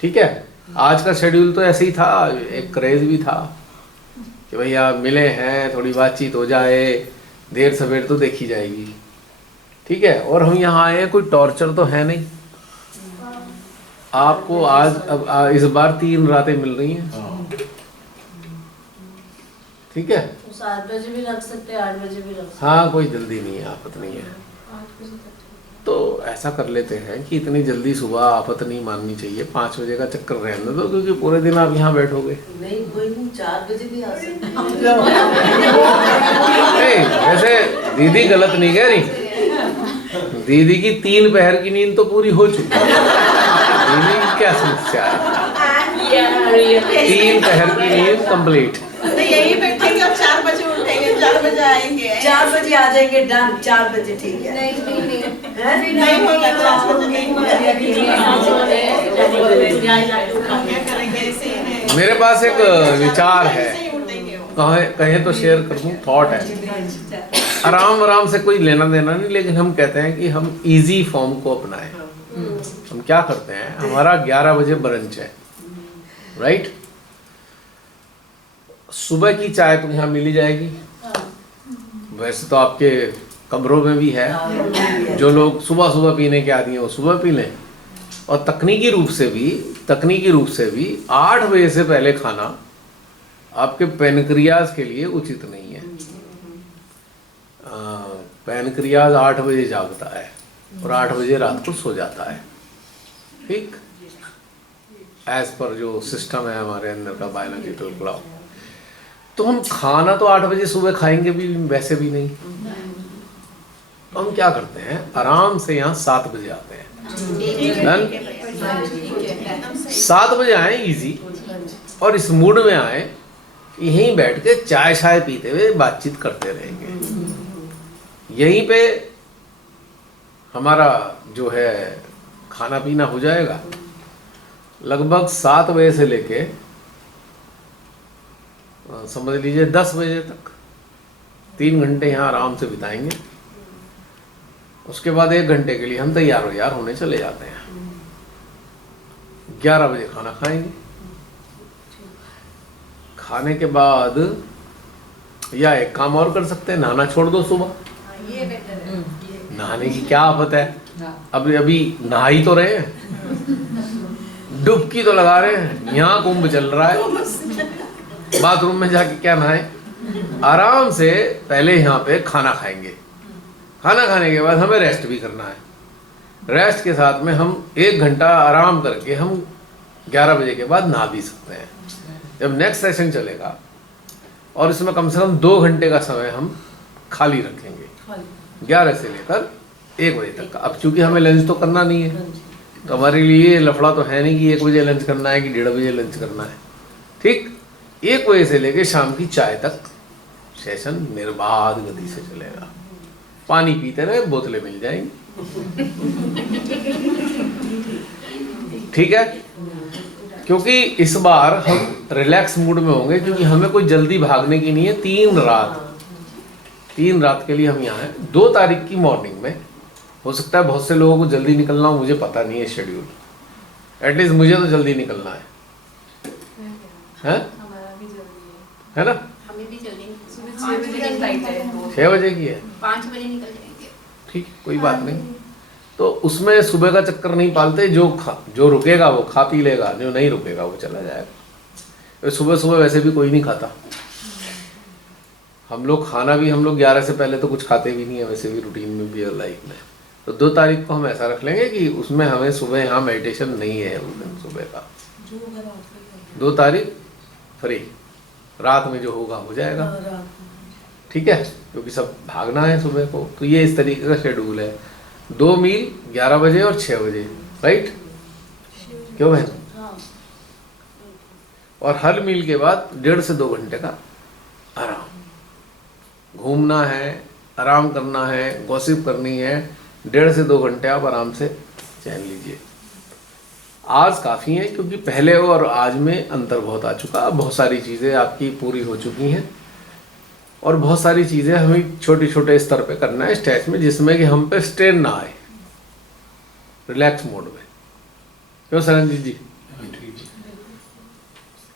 ठीक है, आज का शेड्यूल तो ऐसे ही था, एक क्रेज भी था कि भैया मिले हैं, थोड़ी बातचीत हो जाए, देर सवेर तो देखी जाएगी। ठीक है, और हम यहाँ आए हैं, कोई टॉर्चर तो है नहीं आपको। आज अब इस बार 3 रातें मिल रही हैं। ठीक है, तो 7 बजे भी रख सकते हैं, 8 बजे भी रख सकते हाँ, कोई जल्दी नहीं है, आफत नहीं है। तो ऐसा कर लेते हैं कि इतनी जल्दी सुबह आफत नहीं माननी चाहिए, 5 बजे का चक्कर रहने दो, क्योंकि पूरे दिन आप यहाँ बैठोगे। हैं। नहीं, कोई नहीं, 4 बजे भी आ सकते हैं। नहीं, वैसे दीदी गलत नहीं कह रही, दीदी की 3 पहर की नींद तो पूरी हो चुकी है। दीदी की क्या समस्या है? 3 पहर की नींद कंप्लीट। यही बैठेंगे और 4 बजे उठेंगे। 4 बजे आएंगे। 4 बजे आ जाएंगे, डन, 4 बजे ठीक है। नहीं नहीं नहीं हैं? नहीं होगा 4 बजे नहीं होगा। हम क्या करेंगे ऐसे ही है। मेरे पास एक विचार है, ऐसे ही उठेंगे वो। कहें तो शेयर कर दूं, थॉट है। आराम से कोई लेना देना नहीं, लेकिन हम कहते हैं कि हम इजी फॉर्म को अपनाएं। हम क्या करते हैं, हमारा 11 बजे ब्रंच है, राइट? सुबह की चाय तो यहाँ मिल ही जाएगी, वैसे तो आपके कमरों में भी है। जो लोग सुबह सुबह पीने के आदि हैं वो सुबह पी लें। और तकनीकी रूप से भी 8 बजे से पहले खाना आपके पैनक्रियाज के लिए उचित नहीं है। पैनक्रियाज 8 बजे जागता है और 8 बजे रात को सो जाता है, ठीक, एज पर जो सिस्टम है हमारे अंदर का बायोलॉजिकल क्लॉक। तो हम खाना तो 8 बजे सुबह खाएंगे भी वैसे भी नहीं। तो हम क्या करते हैं, आराम से यहाँ 7 बजे आते हैं। डन? 7 बजे आए इजी, और इस मूड में आए कि यहीं बैठ के चाय शाय पीते हुए बातचीत करते रहेंगे। यहीं पे हमारा जो है खाना पीना हो जाएगा। लगभग 7 बजे से लेके समझ लीजिए 10 बजे तक 3 घंटे यहाँ आराम से बिताएंगे। उसके बाद 1 घंटे के लिए हम तैयार होने चले जाते हैं। 11 बजे खाना खाएंगे। खाने के बाद या एक काम और कर सकते हैं, नहाना छोड़ दो सुबह। ये बेटर है। नहाने की क्या आफत है, अभी नहा ही तो रहे हैं, डुबकी तो लगा रहे हैं। यहाँ कुंभ चल रहा है, बाथरूम में जाके क्या नहाए। आराम से पहले यहाँ पे खाना खाएंगे। खाना खाने के बाद हमें रेस्ट भी करना है। रेस्ट के साथ में हम 1 घंटा आराम करके हम 11 बजे के बाद नहा भी सकते हैं। जब नेक्स्ट सेशन चलेगा और इसमें कम से कम 2 घंटे का समय हम खाली रखेंगे, 11 से लेकर 1 बजे तक का। अब चूंकि हमें लंच तो करना नहीं है, तो हमारे लिए लफड़ा तो है नहीं कि 1 बजे लंच करना है कि 1:30 बजे लंच करना है, ठीक। 1 बजे से लेकर शाम की चाय तक सेशन निर्बाध गति से चलेगा। पानी पीते रहे, बोतलें मिल जाएंगी, ठीक है। क्योंकि इस बार हम रिलैक्स मूड में होंगे, क्योंकि हमें कोई जल्दी भागने की नहीं है। 3 रात के लिए हम यहाँ हैं। 2 तारीख की मॉर्निंग में हो सकता है बहुत से लोगों को जल्दी निकलना हो, मुझे पता नहीं है शेड्यूल, एटलीस्ट मुझे तो जल्दी निकलना है हमारा भी जल्दी है ना। हमें भी जल्दी सुबह 6 बजे की फ्लाइट है। 6 बजे की है, 5 बजे निकल जाएंगे। ठीक, कोई बात नहीं। तो उसमें सुबह का चक्कर नहीं पालते। जो रुकेगा वो खा पी लेगा, जो नहीं रुकेगा वो चला जाएगा। सुबह सुबह वैसे भी कोई नहीं खाता। हम लोग 11 से पहले तो कुछ खाते भी नहीं है, वैसे भी रूटीन में भी है लाइफ में। तो 2 तारीख को हम ऐसा रख लेंगे कि उसमें हमें सुबह यहाँ मेडिटेशन नहीं है उस दिन सुबह का। 2 तारीख फ्री, रात में जो होगा हो जाएगा, ठीक है, क्योंकि सब भागना है सुबह को। तो ये इस तरीके का शेड्यूल है। 2 मील 11 बजे और 6 बजे, राइट, क्यों बहन? और हर मील के बाद 1.5 से 2 घंटे का आराम। घूमना है, आराम करना है, गॉसिप करनी है, 1.5 से 2 घंटे आप आराम से चैन लीजिए। आज काफ़ी है, क्योंकि पहले और आज में अंतर बहुत आ चुका। बहुत सारी चीज़ें आपकी पूरी हो चुकी हैं और बहुत सारी चीज़ें हमें छोटे छोटे स्तर पे करना है, स्टेज में, जिसमें कि हम पे स्ट्रेन ना आए, रिलैक्स मोड में। क्यों सरंजीत जी?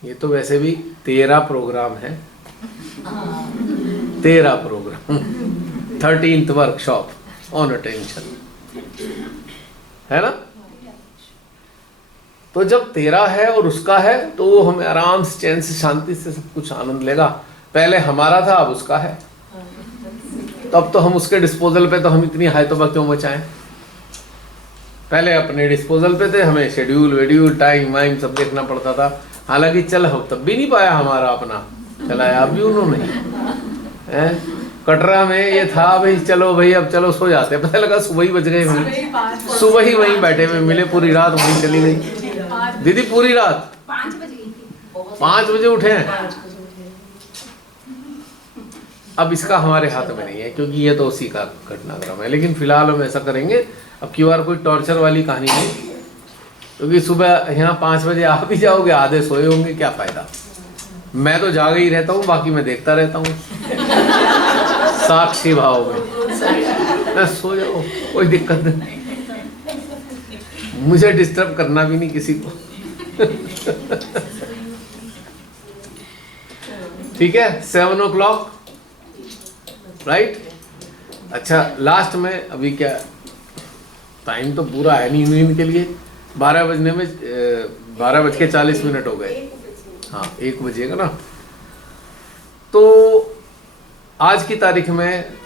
ये तो वैसे भी 13 प्रोग्राम है, 13 programme, 13th workshop on attention, है ना। तो जब 13 है और उसका है, तो वो हमें आराम से, चैन से, शांति से सब कुछ आनंद लेगा। पहले हमारा था, अब उसका है। तो अब तो हम उसके डिस्पोजल पे, तो हम इतनी हाई तौबा क्यों मचाएं। पहले अपने डिस्पोजल पे थे, हमें शेड्यूल वेड्यूल टाइम वाइम सब देखना पड़ता था। हालांकि चल हम तब भी नहीं पाया हमारा अपना, चलाया भी उन्होंने। कटरा में ये था भाई, चलो भाई अब चलो सो जाते, पता लगा सुबह ही बज गए। सुबह ही वहीं बैठे हुए मिले, पूरी रात वहीं चली गई दीदी, पूरी रात 5 बजे गई थी। 5 बजे उठे हैं। अब इसका हमारे हाथ में नहीं है क्योंकि ये तो उसी का घटनाक्रम है, लेकिन फिलहाल हम ऐसा करेंगे। अब की बार कोई टॉर्चर वाली कहानी नहीं, क्योंकि सुबह यहाँ 5 बजे आ भी जाओगे, आधे सोए होंगे, क्या फायदा। मैं तो जागा ही रहता हूँ, बाकी मैं देखता रहता हूँ साक्षी भाव में। सो जाओ, कोई दिक्कत नहीं, मुझे डिस्टर्ब करना भी नहीं किसी को। ठीक है, 7 o'clock, राइट। अच्छा, लास्ट में अभी क्या टाइम तो पूरा है नहीं नींद के लिए, 12 बजने में 12:40 हो गए। हाँ, 1 बजेगा ना। तो आज की तारीख में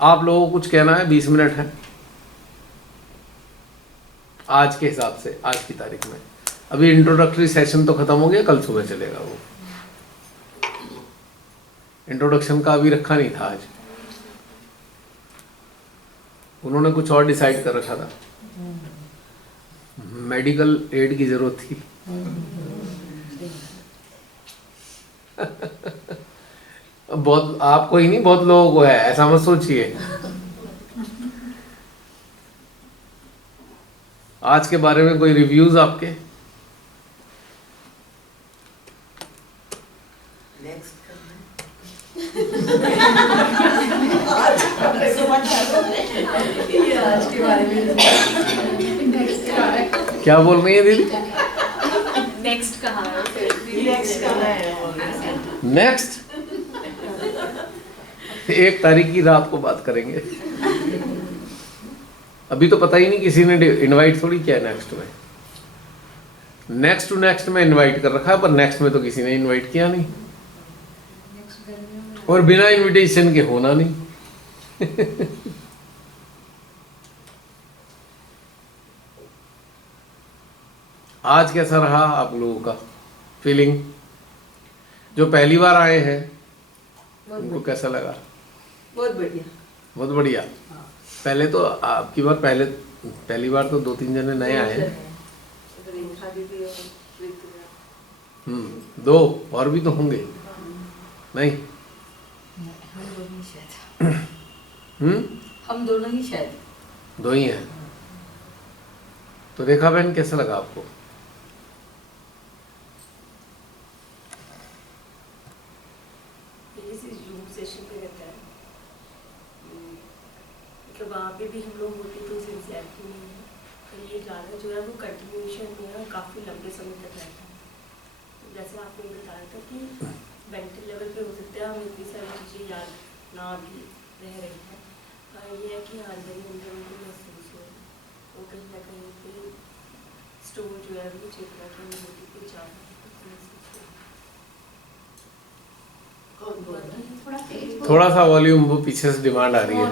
आप लोगों को कुछ कहना है, 20 मिनट है आज के हिसाब से। आज की तारीख में अभी इंट्रोडक्टरी सेशन तो खत्म हो गया, कल सुबह चलेगा वो। इंट्रोडक्शन का अभी रखा नहीं था आज, उन्होंने कुछ और डिसाइड कर रखा था, मेडिकल एड की जरूरत थी। बहुत आपको ही नहीं, बहुत लोगों को है, ऐसा मत सोचिए। आज के बारे में कोई रिव्यूज आपके? आज के बारे में क्या बोल रही है दीदी? नेक्स्ट कहाँ नेक्स्ट 1 तारीख की रात को बात करेंगे। अभी तो पता ही नहीं, किसी ने इनवाइट थोड़ी किया नेक्स्ट में। नेक्स्ट टू नेक्स्ट में इनवाइट कर रखा है, पर नेक्स्ट में तो किसी ने इनवाइट किया नहीं, और बिना इनविटेशन के होना नहीं। आज कैसा रहा आप लोगों का फीलिंग? जो पहली बार आए हैं उनको कैसा लगा? बहुत बढ़िया, बहुत बढ़िया। पहले तो आपकी बार पहली बार तो 2-3 जने नए आए हैं। 2 और भी तो होंगे, नहीं? हम दोनों ही शायद 2 ही हैं। तो रेखा बहन कैसा लगा आपको? वहाँ पे भी हम लोग होते तो सिंसियरिटी नहीं है, तो ये ज़्यादा जो है वो कंटिन्यूशन में है, काफ़ी लंबे समय तक रहता है। तो जैसे आपने बताया था कि मेंटल लेवल पे हो सकता है हम इतनी सारी चीज़ें याद ना भी रह रही हैं, ये है कि अंदर ही अंदर उनको महसूस हो, वो कहीं ना कहीं पे स्टोर जो है वो चेतना की अनुभूति पे जा थोड़ा सा वॉल्यूम, वो पीछे से डिमांड आ रही है।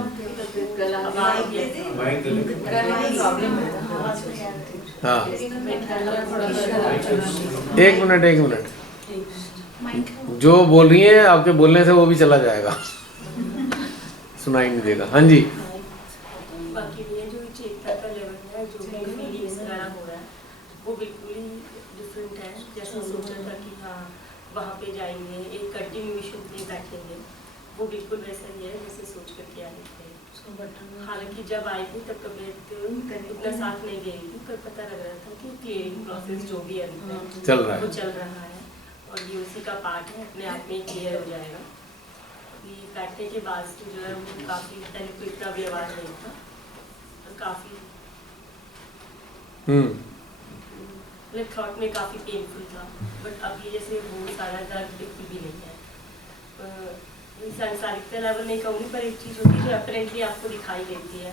हाँ, 1 मिनट। जो बोल रही है आपके बोलने से वो भी चला जाएगा, सुनाई नहीं देगा। हाँ जी। बाकी ये जो चेतना का लेवल है, जो भी फीलिंग्स वगैरह हो रहा है, वो बिल्कुल ही डिफरेंट है। जैसे सोचा था कि हाँ वहाँ पे जाएंगे, एक कंटिन्यूएशन पे बैठेंगे, वो बिल्कुल वैसा ही है जैसे सोच करके आए थे। हालांकि जब आई थी तब तबीयत इतना साथ नहीं गई थी, पर पता लग रहा था कि क्लियरिंग प्रोसेस जो भी चल रहा है, वो चल रहा है, और ये उसी का पार्ट है, अपने आप में क्लियर हो जाएगा। ये बैठने के बाद जो है वो काफ़ी, पहले तो इतना भी आवाज़ नहीं था, और काफ़ी मतलब थॉट में काफ़ी पेनफुल था, बट अभी जैसे वो सारा दर्द बिल्कुल भी नहीं है। सांसारिकता लेवल नहीं कहूँगी, पर एक चीज़ होती है जो अपरेंटली आपको दिखाई देती है,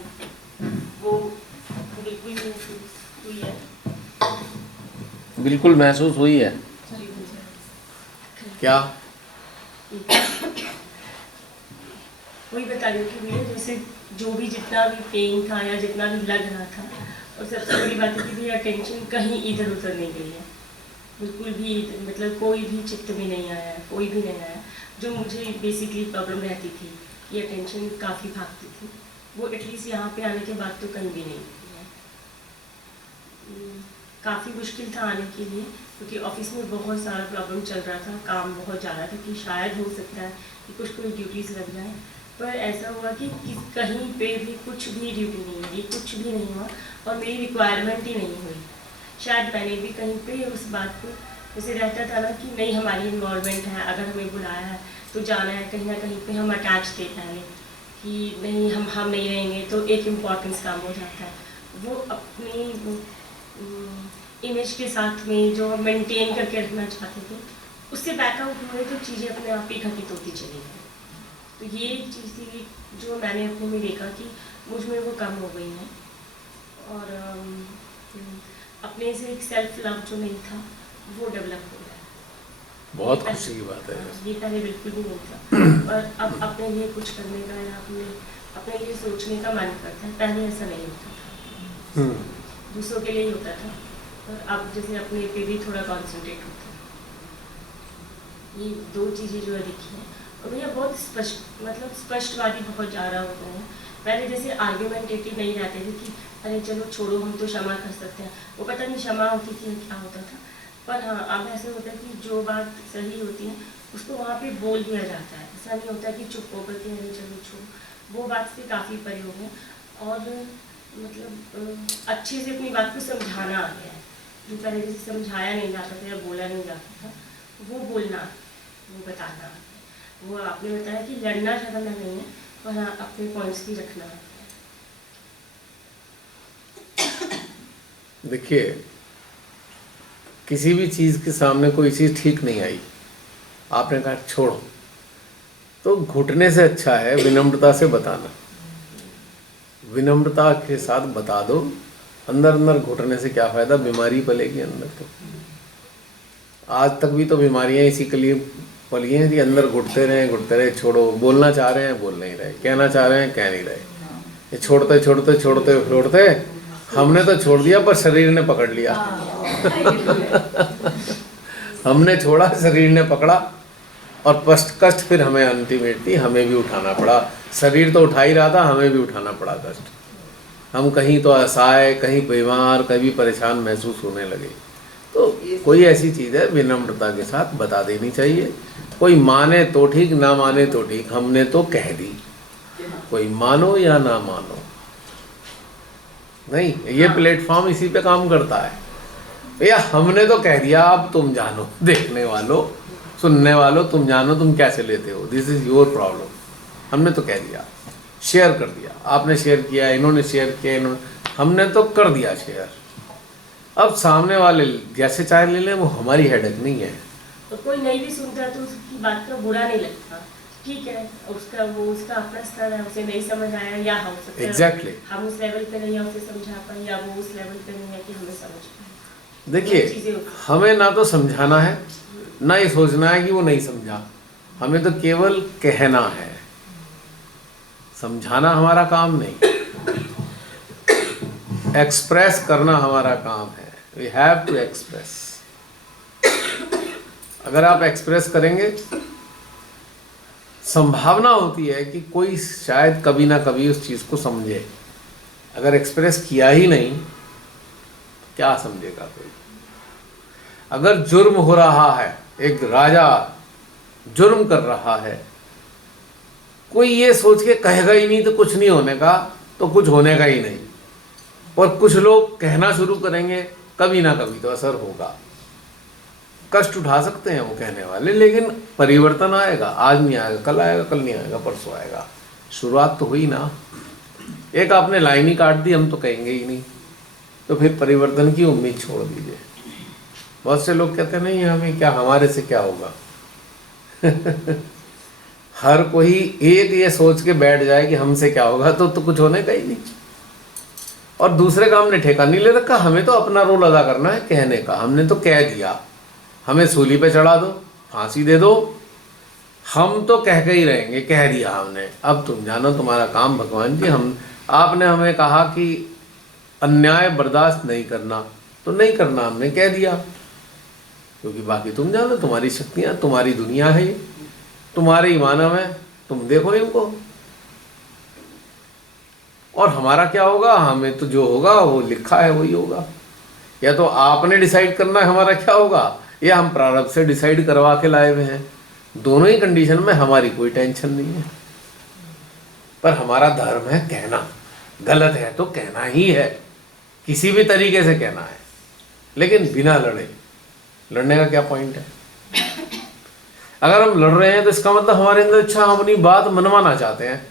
वो बिल्कुल महसूस हुई है। बिल्कुल महसूस हुई है। क्या? वही बता रही हूँ कि भैया जैसे जो भी जितना भी पेन था या जितना भी लग रहा था, और सबसे बड़ी बात है कि भैया टेंशन कहीं इधर उधर नहीं गई है, बिल्कुल भी, मतलब कोई भी चित्त में नहीं आया है, कोई भी नहीं आया। जो मुझे बेसिकली प्रॉब्लम रहती थी, ये टेंशन काफ़ी भागती थी, वो एटलीस्ट यहाँ पे आने के बाद तो कहीं भी नहीं थी है। काफ़ी मुश्किल था आने के लिए, क्योंकि ऑफिस में बहुत सारा प्रॉब्लम चल रहा था, काम बहुत ज़्यादा था कि शायद हो सकता है कि कुछ कोई ड्यूटीज़ लग जाए, पर ऐसा हुआ कि कहीं पे भी कुछ भी ड्यूटी नहीं लगी, कुछ भी नहीं हुआ और मेरी रिक्वायरमेंट ही नहीं हुई। शायद मैंने भी कहीं पे उस बात को जैसे रहता था ना कि नहीं हमारी इन्वॉल्वमेंट है, अगर हमें बुलाया है तो जाना है, कहीं ना कहीं पे हम अटैच थे पहले कि नहीं हम नहीं रहेंगे तो एक इम्पॉर्टेंस काम हो जाता है। वो अपनी इमेज के साथ में जो हम मेंटेन करके रखना चाहते थे उससे बैकआउट हुए तो चीज़ें अपने आप ही घटित होती चली गई। तो ये एक चीज़ थी जो मैंने अपने में देखा कि मुझ में वो कम हो गई है और अपने से एक सेल्फ लव जो नहीं था वो डेवलप हो गया। बहुत खुशी की बात है। ये पहले बिल्कुल भी नहीं था और अब अपने लिए कुछ करने का या अपने लिए सोचने का मन करता है। पहले ऐसा नहीं होता था, दूसरों के लिए ही होता था और अब जैसे अपने पे भी थोड़ा कॉन्सेंट्रेट होता है। ये दो चीज़ें जो है दिखी हैं और भैया बहुत स्पष्ट मतलब स्पष्टवादी बहुत ज़्यादा हो गए हैं। पहले जैसे आर्ग्यूमेंटेटिव नहीं रहते थे कि अरे चलो छोड़ो हम तो क्षमा कर सकते हैं, वो पता नहीं क्षमा होती थी क्या होता था। पर हाँ अब ऐसे होता है कि जो बात सही होती है उसको वहाँ पे बोल दिया जाता है, ऐसा नहीं होता कि चुप होकर के नहीं चलो छोड़ो। वो बात से काफ़ी परे हो गए और मतलब अच्छे से अपनी बात को समझाना आ गया है। जो पहले जैसे समझाया नहीं जाता था या बोला नहीं जाता था वो बोलना, वो बताना, वो आपने बताया कि लड़ना झगड़ना नहीं है और हाँ अपने पॉइंट्स भी रखना है। देखिए किसी भी चीज़ के सामने कोई चीज़ ठीक नहीं आई, आपने कहा छोड़ो, तो घुटने से अच्छा है विनम्रता से बताना। विनम्रता के साथ बता दो, अंदर अंदर घुटने से क्या फ़ायदा, बीमारी पलेगी अंदर। तो आज तक भी तो बीमारियां इसी के लिए पली हैं कि अंदर घुटते रहे, छोड़ो। बोलना चाह रहे हैं बोल नहीं रहे, कहना चाह रहे हैं कह नहीं रहे। ये छोड़ते छोड़ते छोड़ते छोड़ते हमने तो छोड़ दिया पर शरीर ने पकड़ लिया। हमने छोड़ा, शरीर ने पकड़ा और कष्ट फिर हमें अल्टीमेटली हमें भी उठाना पड़ा। शरीर तो उठा ही रहा था, हमें भी उठाना पड़ा कष्ट। हम कहीं तो असहाय, कहीं बीमार, कभी परेशान महसूस होने लगे। तो कोई ऐसी चीज़ है विनम्रता के साथ बता देनी चाहिए। कोई माने तो ठीक, ना माने तो ठीक, हमने तो कह दी। कोई मानो या ना मानो, नहीं, ये प्लेटफॉर्म इसी पे काम करता है। भैया हमने तो कह दिया, अब तुम जानो, देखने वालों सुनने वालों तुम जानो तुम कैसे लेते हो, दिस इज़ योर प्रॉब्लम। हमने तो कह दिया, शेयर कर दिया, आपने शेयर किया, इन्होंने शेयर किया, हमने तो कर दिया शेयर। अब सामने वाले जैसे चाहे ले लें, वो हमारी हेडेक नहीं है। तो कोई नहीं भी सुनता तो उसकी बात का बुरा नहीं लगता, ठीक है, उसका अपना स्तर है, उसे नहीं समझ आया या हो सकता है Exactly. हम उस लेवल पे नहीं है उसे समझा पाए या वो उस लेवल पे नहीं है कि हमें समझ पाए। देखिए हमें ना तो समझाना है, ना ये सोचना है कि वो नहीं समझा, हमें तो केवल कहना है। समझाना हमारा काम नहीं, एक्सप्रेस करना हमारा काम है। We have to express. अगर आप एक्सप्रेस करेंगे, संभावना होती है कि कोई शायद कभी ना कभी उस चीज़ को समझे। अगर एक्सप्रेस किया ही नहीं तो क्या समझेगा कोई। अगर जुर्म हो रहा है, एक राजा जुर्म कर रहा है, कोई ये सोच के कहेगा ही नहीं तो कुछ नहीं होने का, तो कुछ होने का ही नहीं। और कुछ लोग कहना शुरू करेंगे, कभी ना कभी तो असर होगा। कष्ट उठा सकते हैं वो कहने वाले, लेकिन परिवर्तन आएगा। आज नहीं आएगा, कल आएगा, कल नहीं आएगा, परसों आएगा। शुरुआत तो हुई ना। एक आपने लाइन ही काट दी, हम तो कहेंगे ही नहीं, तो फिर परिवर्तन की उम्मीद छोड़ दीजिए। बहुत से लोग कहते हैं नहीं हमें क्या, हमारे से क्या होगा। हर कोई एक ये सोच के बैठ जाए कि हमसे क्या होगा, तो कुछ होने का ही नहीं। और दूसरे का हमने ठेका नहीं ले रखा, हमें तो अपना रोल अदा करना है कहने का। हमने तो कह दिया, हमें सूली पे चढ़ा दो, फांसी दे दो, हम तो कह के ही रहेंगे, कह दिया हमने। अब तुम जानो तुम्हारा काम भगवान जी। आपने हमें कहा कि अन्याय बर्दाश्त नहीं करना, तो नहीं करना, हमने कह दिया। क्योंकि बाकी तुम जानो, तुम्हारी शक्तियाँ, तुम्हारी दुनिया है, ये तुम्हारे ही मानव है, तुम देखो इनको। और हमारा क्या होगा, हमें तो जो होगा वो लिखा है वही होगा। या तो आपने डिसाइड करना है हमारा क्या होगा, या हम प्रारब्ध से डिसाइड करवा के लाए हुए हैं। दोनों ही कंडीशन में हमारी कोई टेंशन नहीं है। पर हमारा धर्म है कहना, गलत है तो कहना ही है, किसी भी तरीके से कहना है, लेकिन बिना लड़े। लड़ने का क्या पॉइंट है? अगर हम लड़ रहे हैं तो इसका मतलब हमारे अंदर अच्छा हम अपनी बात मनवाना चाहते हैं,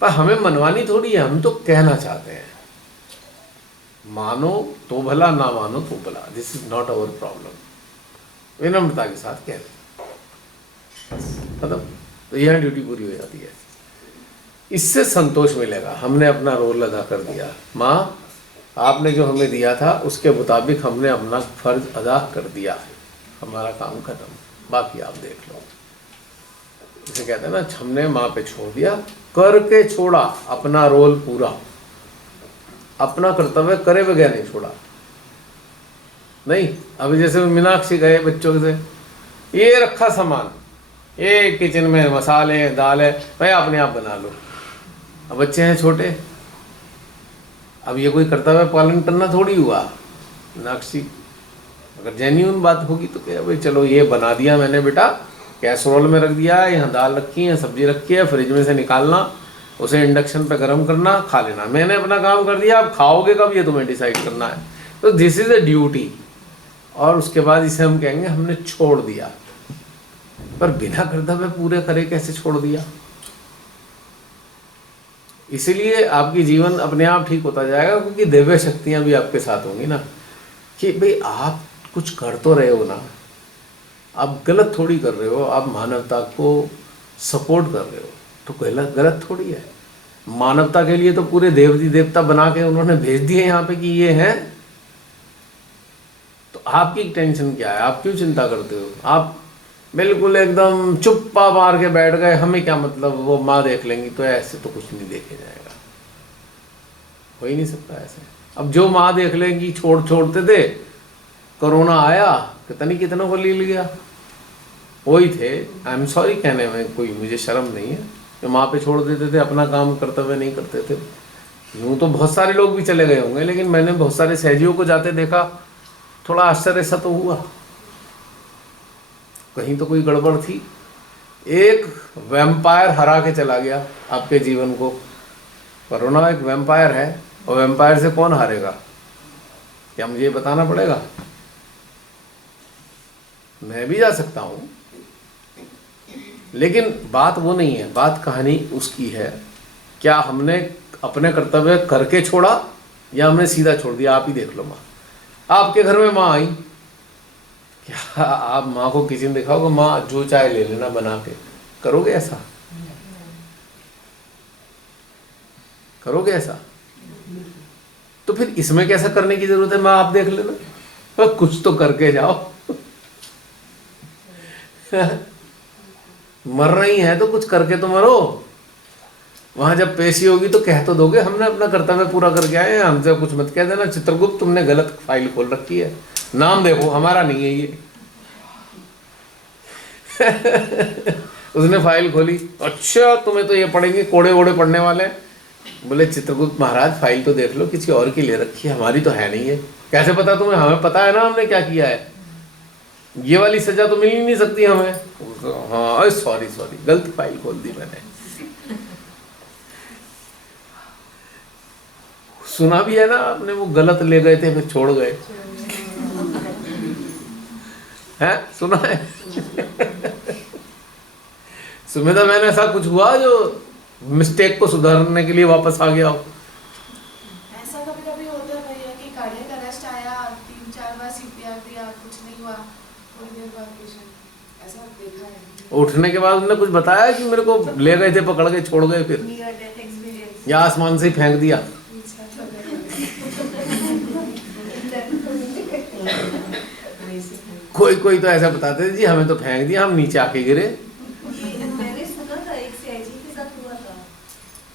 पर हमें मनवानी थोड़ी है, हम तो कहना चाहते हैं। मानो तो भला, ना मानो तो भला, this is not our problem. विनम्रता के साथ कह दें, मतलब तो यह ड्यूटी पूरी हो जाती है। इससे संतोष मिलेगा, हमने अपना रोल अदा कर दिया। माँ, आपने जो हमें दिया था उसके मुताबिक हमने अपना फर्ज अदा कर दिया, हमारा काम खत्म, बाकी आप देख लो। इसे कहते हैं ना, हमने माँ पे छोड़ दिया, करके छोड़ा अपना रोल पूरा, अपना कर्तव्य करे बगैर नहीं छोड़ा। नहीं, अभी जैसे मीनाक्षी गए बच्चों से, ये रखा सामान, ये किचन में मसाले दाल है, भाई अपने आप बना लो। अब बच्चे हैं छोटे, अब ये कोई कर्तव्य पालन करना थोड़ी हुआ। मीनाक्षी अगर जेन्यून बात होगी तो क्या भाई चलो ये बना दिया मैंने बेटा, कैसरोल में रख दिया, यहाँ दाल रखी है, सब्जी रखी है, फ्रिज में से निकालना, उसे इंडक्शन पे गर्म करना, खा लेना, मैंने अपना काम कर दिया। अब खाओगे कब ये तुम्हें डिसाइड करना है। तो दिस इज अ ड्यूटी, और उसके बाद इसे हम कहेंगे हमने छोड़ दिया। पर बिना कर्तव्य पूरे करे कैसे छोड़ दिया? इसीलिए आपकी जीवन अपने आप ठीक होता जाएगा, क्योंकि दिव्य शक्तियां भी आपके साथ होंगी ना, कि भाई आप कुछ कर तो रहे हो ना, आप गलत थोड़ी कर रहे हो, आप मानवता को सपोर्ट कर रहे हो, तो गलत थोड़ी है। मानवता के लिए तो पूरे देवती देवता बना के उन्होंने भेज दिए यहाँ पे कि ये हैं, तो आपकी टेंशन क्या है? आप क्यों चिंता करते हो? आप बिल्कुल एकदम चुप्पा मार के बैठ गए, हमें क्या मतलब, वो माँ देख लेंगी। तो ऐसे तो कुछ नहीं देखे जाएगा, हो ही नहीं सकता ऐसे। अब जो माँ देख लेंगी, छोड़ते थे, कोरोना आया, कितनों को ले लिया, वही थे। आई एम सॉरी कहने में कोई मुझे शर्म नहीं है, जो माँ पे छोड़ देते थे, अपना काम कर्तव्य नहीं करते थे। यूँ तो बहुत सारे लोग भी चले गए होंगे, लेकिन मैंने बहुत सारे सहजियों को जाते देखा, थोड़ा आश्चर्य सा तो हुआ, कहीं तो कोई गड़बड़ थी। एक वैम्पायर हरा के चला गया आपके जीवन को। कोरोना एक वैम्पायर है, और वैम्पायर से कौन हारेगा? क्या मुझे ये बताना पड़ेगा? मैं भी जा सकता हूँ, लेकिन बात वो नहीं है, बात कहानी उसकी है, क्या हमने अपने कर्तव्य करके छोड़ा या हमने सीधा छोड़ दिया। आप ही देख लो, माँ आपके घर में माँ आई, क्या आप माँ को किचन दिखाओगे, माँ जो चाय ले लेना बना के, करोगे ऐसा? करोगे ऐसा? तो फिर इसमें कैसा करने की जरूरत है? माँ आप देख लेना, तो कुछ तो करके जाओ। मर रही है तो कुछ करके तो मरो। वहां जब पेशी होगी तो कह तो दोगे हमने अपना कर्तव्य पूरा करके आए हैं, हमसे कुछ मत कह देना चित्रगुप्त तुमने गलत फाइल खोल रखी है, नाम देखो हमारा नहीं है ये। उसने फाइल खोली, अच्छा तुम्हें तो ये पढ़ेंगे, कोड़े वोड़े पढ़ने वाले। बोले चित्रगुप्त महाराज फाइल तो देख लो, किसी और की ले रखी है, हमारी तो है नहीं है। कैसे पता तुम्हें? हमें पता है ना हमने क्या किया है, ये वाली सजा तो मिल ही नहीं सकती हमें। हाँ सॉरी गलत फाइल खोल दी मैंने। सुना भी है ना आपने, वो गलत ले गए थे फिर छोड़ गए हैं, सुना है? सुमिता मैंने ऐसा कुछ हुआ जो मिस्टेक को सुधारने के लिए वापस आ गया हो? ऐसा कभी होता है भैया कि कार्डियक अरेस्ट आया, 3-4 बार सीपीआर दिया, कुछ नहीं हुआ, थोड़ी देर बाद पेशेंट, ऐसा देखा है। उठने के बाद उन्होंने कुछ बताया कि मेरे को ले गए थे, पकड़ के छोड़ गए, फिर नियर डेथ एक्सपीरियंस या आसमान से ही फेंक दिया? कोई तो ऐसा बताते थे जी हमें तो फेंक दिया, हम नीचे आके गिरे। मैंने सुना था एक सीआईजी के साथ हुआ था।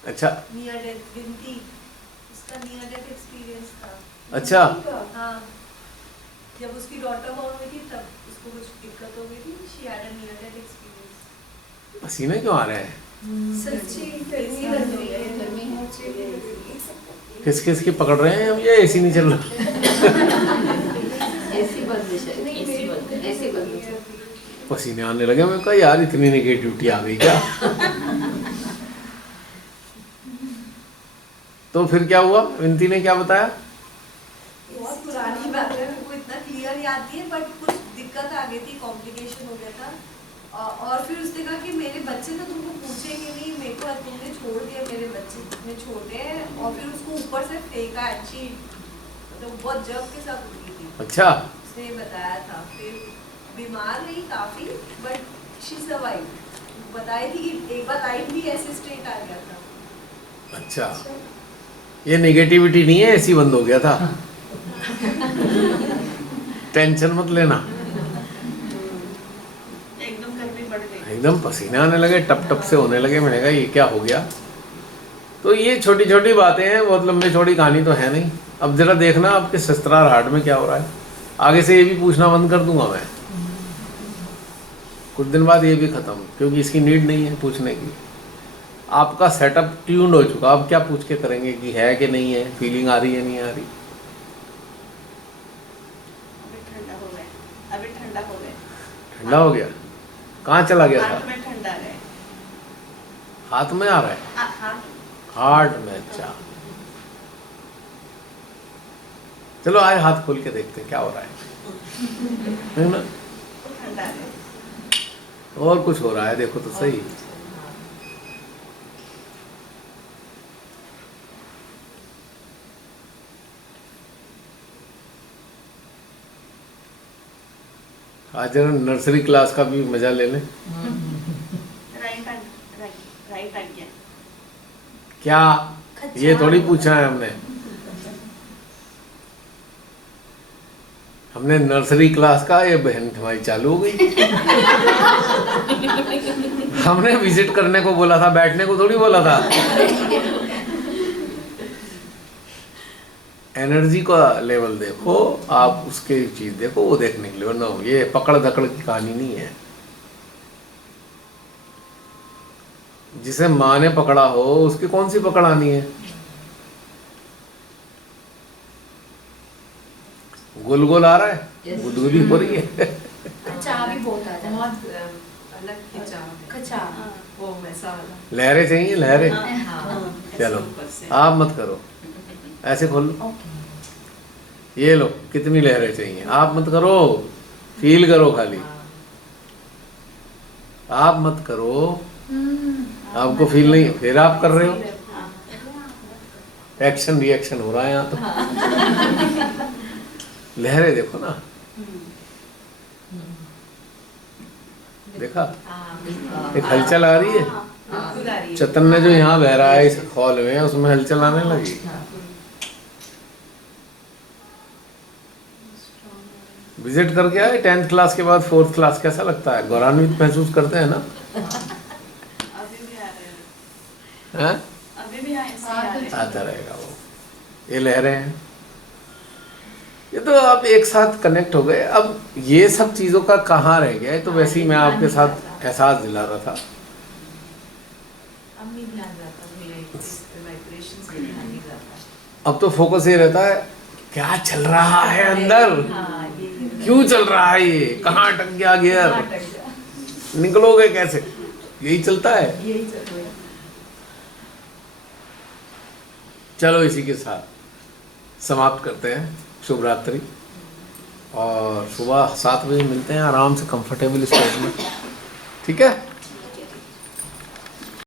अच्छा, नियर डेथ विनती, उसका नियर डेथ एक्सपीरियंस था। अच्छा हाँ, जब उसकी डॉटर बॉर्न हुई थी तब उसको कुछ दिक्कत हो गई थी, she had a near death experience. पसीने क्यों आ रहे हैं? सच्ची गर्मी लग रही है, गर्मी है। किस की पकड़ रहे हैं हम? ये एसी नहीं चल रहा। पसीने आने लगे। मैं कहा यार इतनी नेगेटिविटी आ गई क्या? तो फिर क्या हुआ, विनती ने क्या बताया? बहुत पुरानी बात है, मेरे को इतना क्लियर याद नहीं है, बट कुछ दिक्कत आ गई थी, कॉम्प्लिकेशन हो गया था। और फिर उसने कहा कि मेरे बच्चे तो तुमको पूछेंगे नहीं, मेरे को तुमने छोड़ दिया, मेरे बच्चे इतने छोटे हैं। और फिर उसको ऊपर से फेंका, अच्छी मतलब बहुत जग के साथ उठी थी। अच्छा, उसने बताया था। फिर बीमार रही काफी, बट शी सर्वाइव। बताई थी कि एक बार लाइफ भी ऐसे स्ट्रेट आ गया था। अच्छा, ये नेगेटिविटी नहीं है, ऐसी बंद हो गया था। टेंशन मत लेना। एकदम गर्मी बढ़ गई, एकदम पसीने आने लगे, टप टप से होने लगे। मैंने कहा ये क्या हो गया? तो ये छोटी छोटी बातें हैं, बहुत लंबी चौड़ी कहानी तो है नहीं। अब जरा देखना आपके सहस्त्रार हार्ट में क्या हो रहा है। आगे से ये भी पूछना बंद कर दूंगा मैं, कुछ दिन बाद ये भी खत्म, क्योंकि इसकी नीड नहीं है पूछने की। आपका सेटअप ट्यून्ड हो चुका। अब क्या पूछ के करेंगे कि है कि नहीं है, फीलिंग आ रही है नहीं आ रही? अभी ठंडा हो गया, अभी ठंडा हो गया, ठंडा हो गया? कहाँ चला गया हाथ था? में ठंडा है। हाथ में आ रहा है? हाथ हार्ट में? अच्छा, चलो आज हाथ खोल के देखते हैं क्या हो रहा है ना? ठंडा है। और कुछ हो रहा है, देखो तो सही। आज जरा नर्सरी क्लास का भी मजा ले लें। राइट आ गया। क्या ये थोड़ी पूछा है हमने नर्सरी क्लास का, ये बहन हमारी चालू हो गई। हमने विजिट करने को बोला था, बैठने को थोड़ी बोला था। एनर्जी का लेवल देखो आप, उसके चीज देखो, वो देखने के लिए ना, ये पकड़ धकड़ की कहानी नहीं है। जिसे माँ ने पकड़ा हो उसकी कौन सी पकड़ आनी है? गोल गोल आ रहा है, गुदगुदी हो रही है। खिंचाव भी बहुत आ बहुत अलग खिंचाव है, खिंचाव। वो वैसा वाला। लहरें चाहिए, लहरें। हाँ, चलो ऊपर से। आप मत करो, ऐसे खोल लो। ये लो, कितनी लहरें चाहिए? आप मत करो, फील करो खाली। आप मत करो, आपको फील नहीं, फिर आप कर रहे हो। एक्शन रिएक्शन हो रहा है यहाँ तो। लहरें देखो ना, देखा? एक हलचल आ रही है। बिल्कुल आ रही है। चैतन्य जो यहाँ बह रहा है इस हॉल में, उसमें हलचल आने लगी। विजिट करके आए 10th क्लास के बाद 4th क्लास, कैसा लगता है? गौरवान्वित महसूस करते हैं ना? अभी भी आ रहे हैं, हैं? अभी भी ऐसे ही आ रहे हैं। आता रहेगा वो। ये लहरें हैं, ये तो आप एक साथ कनेक्ट हो गए। अब ये सब चीज़ों का कहाँ रह गया है? तो वैसे ही मैं आपके साथ एहसास दिला रहा था। अब नहीं ध्यान जाता भैया, वाइब्रेशंस पे ध्यान नहीं जाता। अब तो फोकस ये रहता है क्या चल रहा है अंदर, हाँ, ये क्यों चल रहा है, ये कहाँ अटक गया गियर, अटक गया। निकलोगे कैसे, यही चलता है। यही चल रहा है। चलो इसी के साथ समाप्त करते हैं। शुभ रात्रि, और सुबह 7 बजे मिलते हैं आराम से कंफर्टेबल स्टेज में, ठीक है?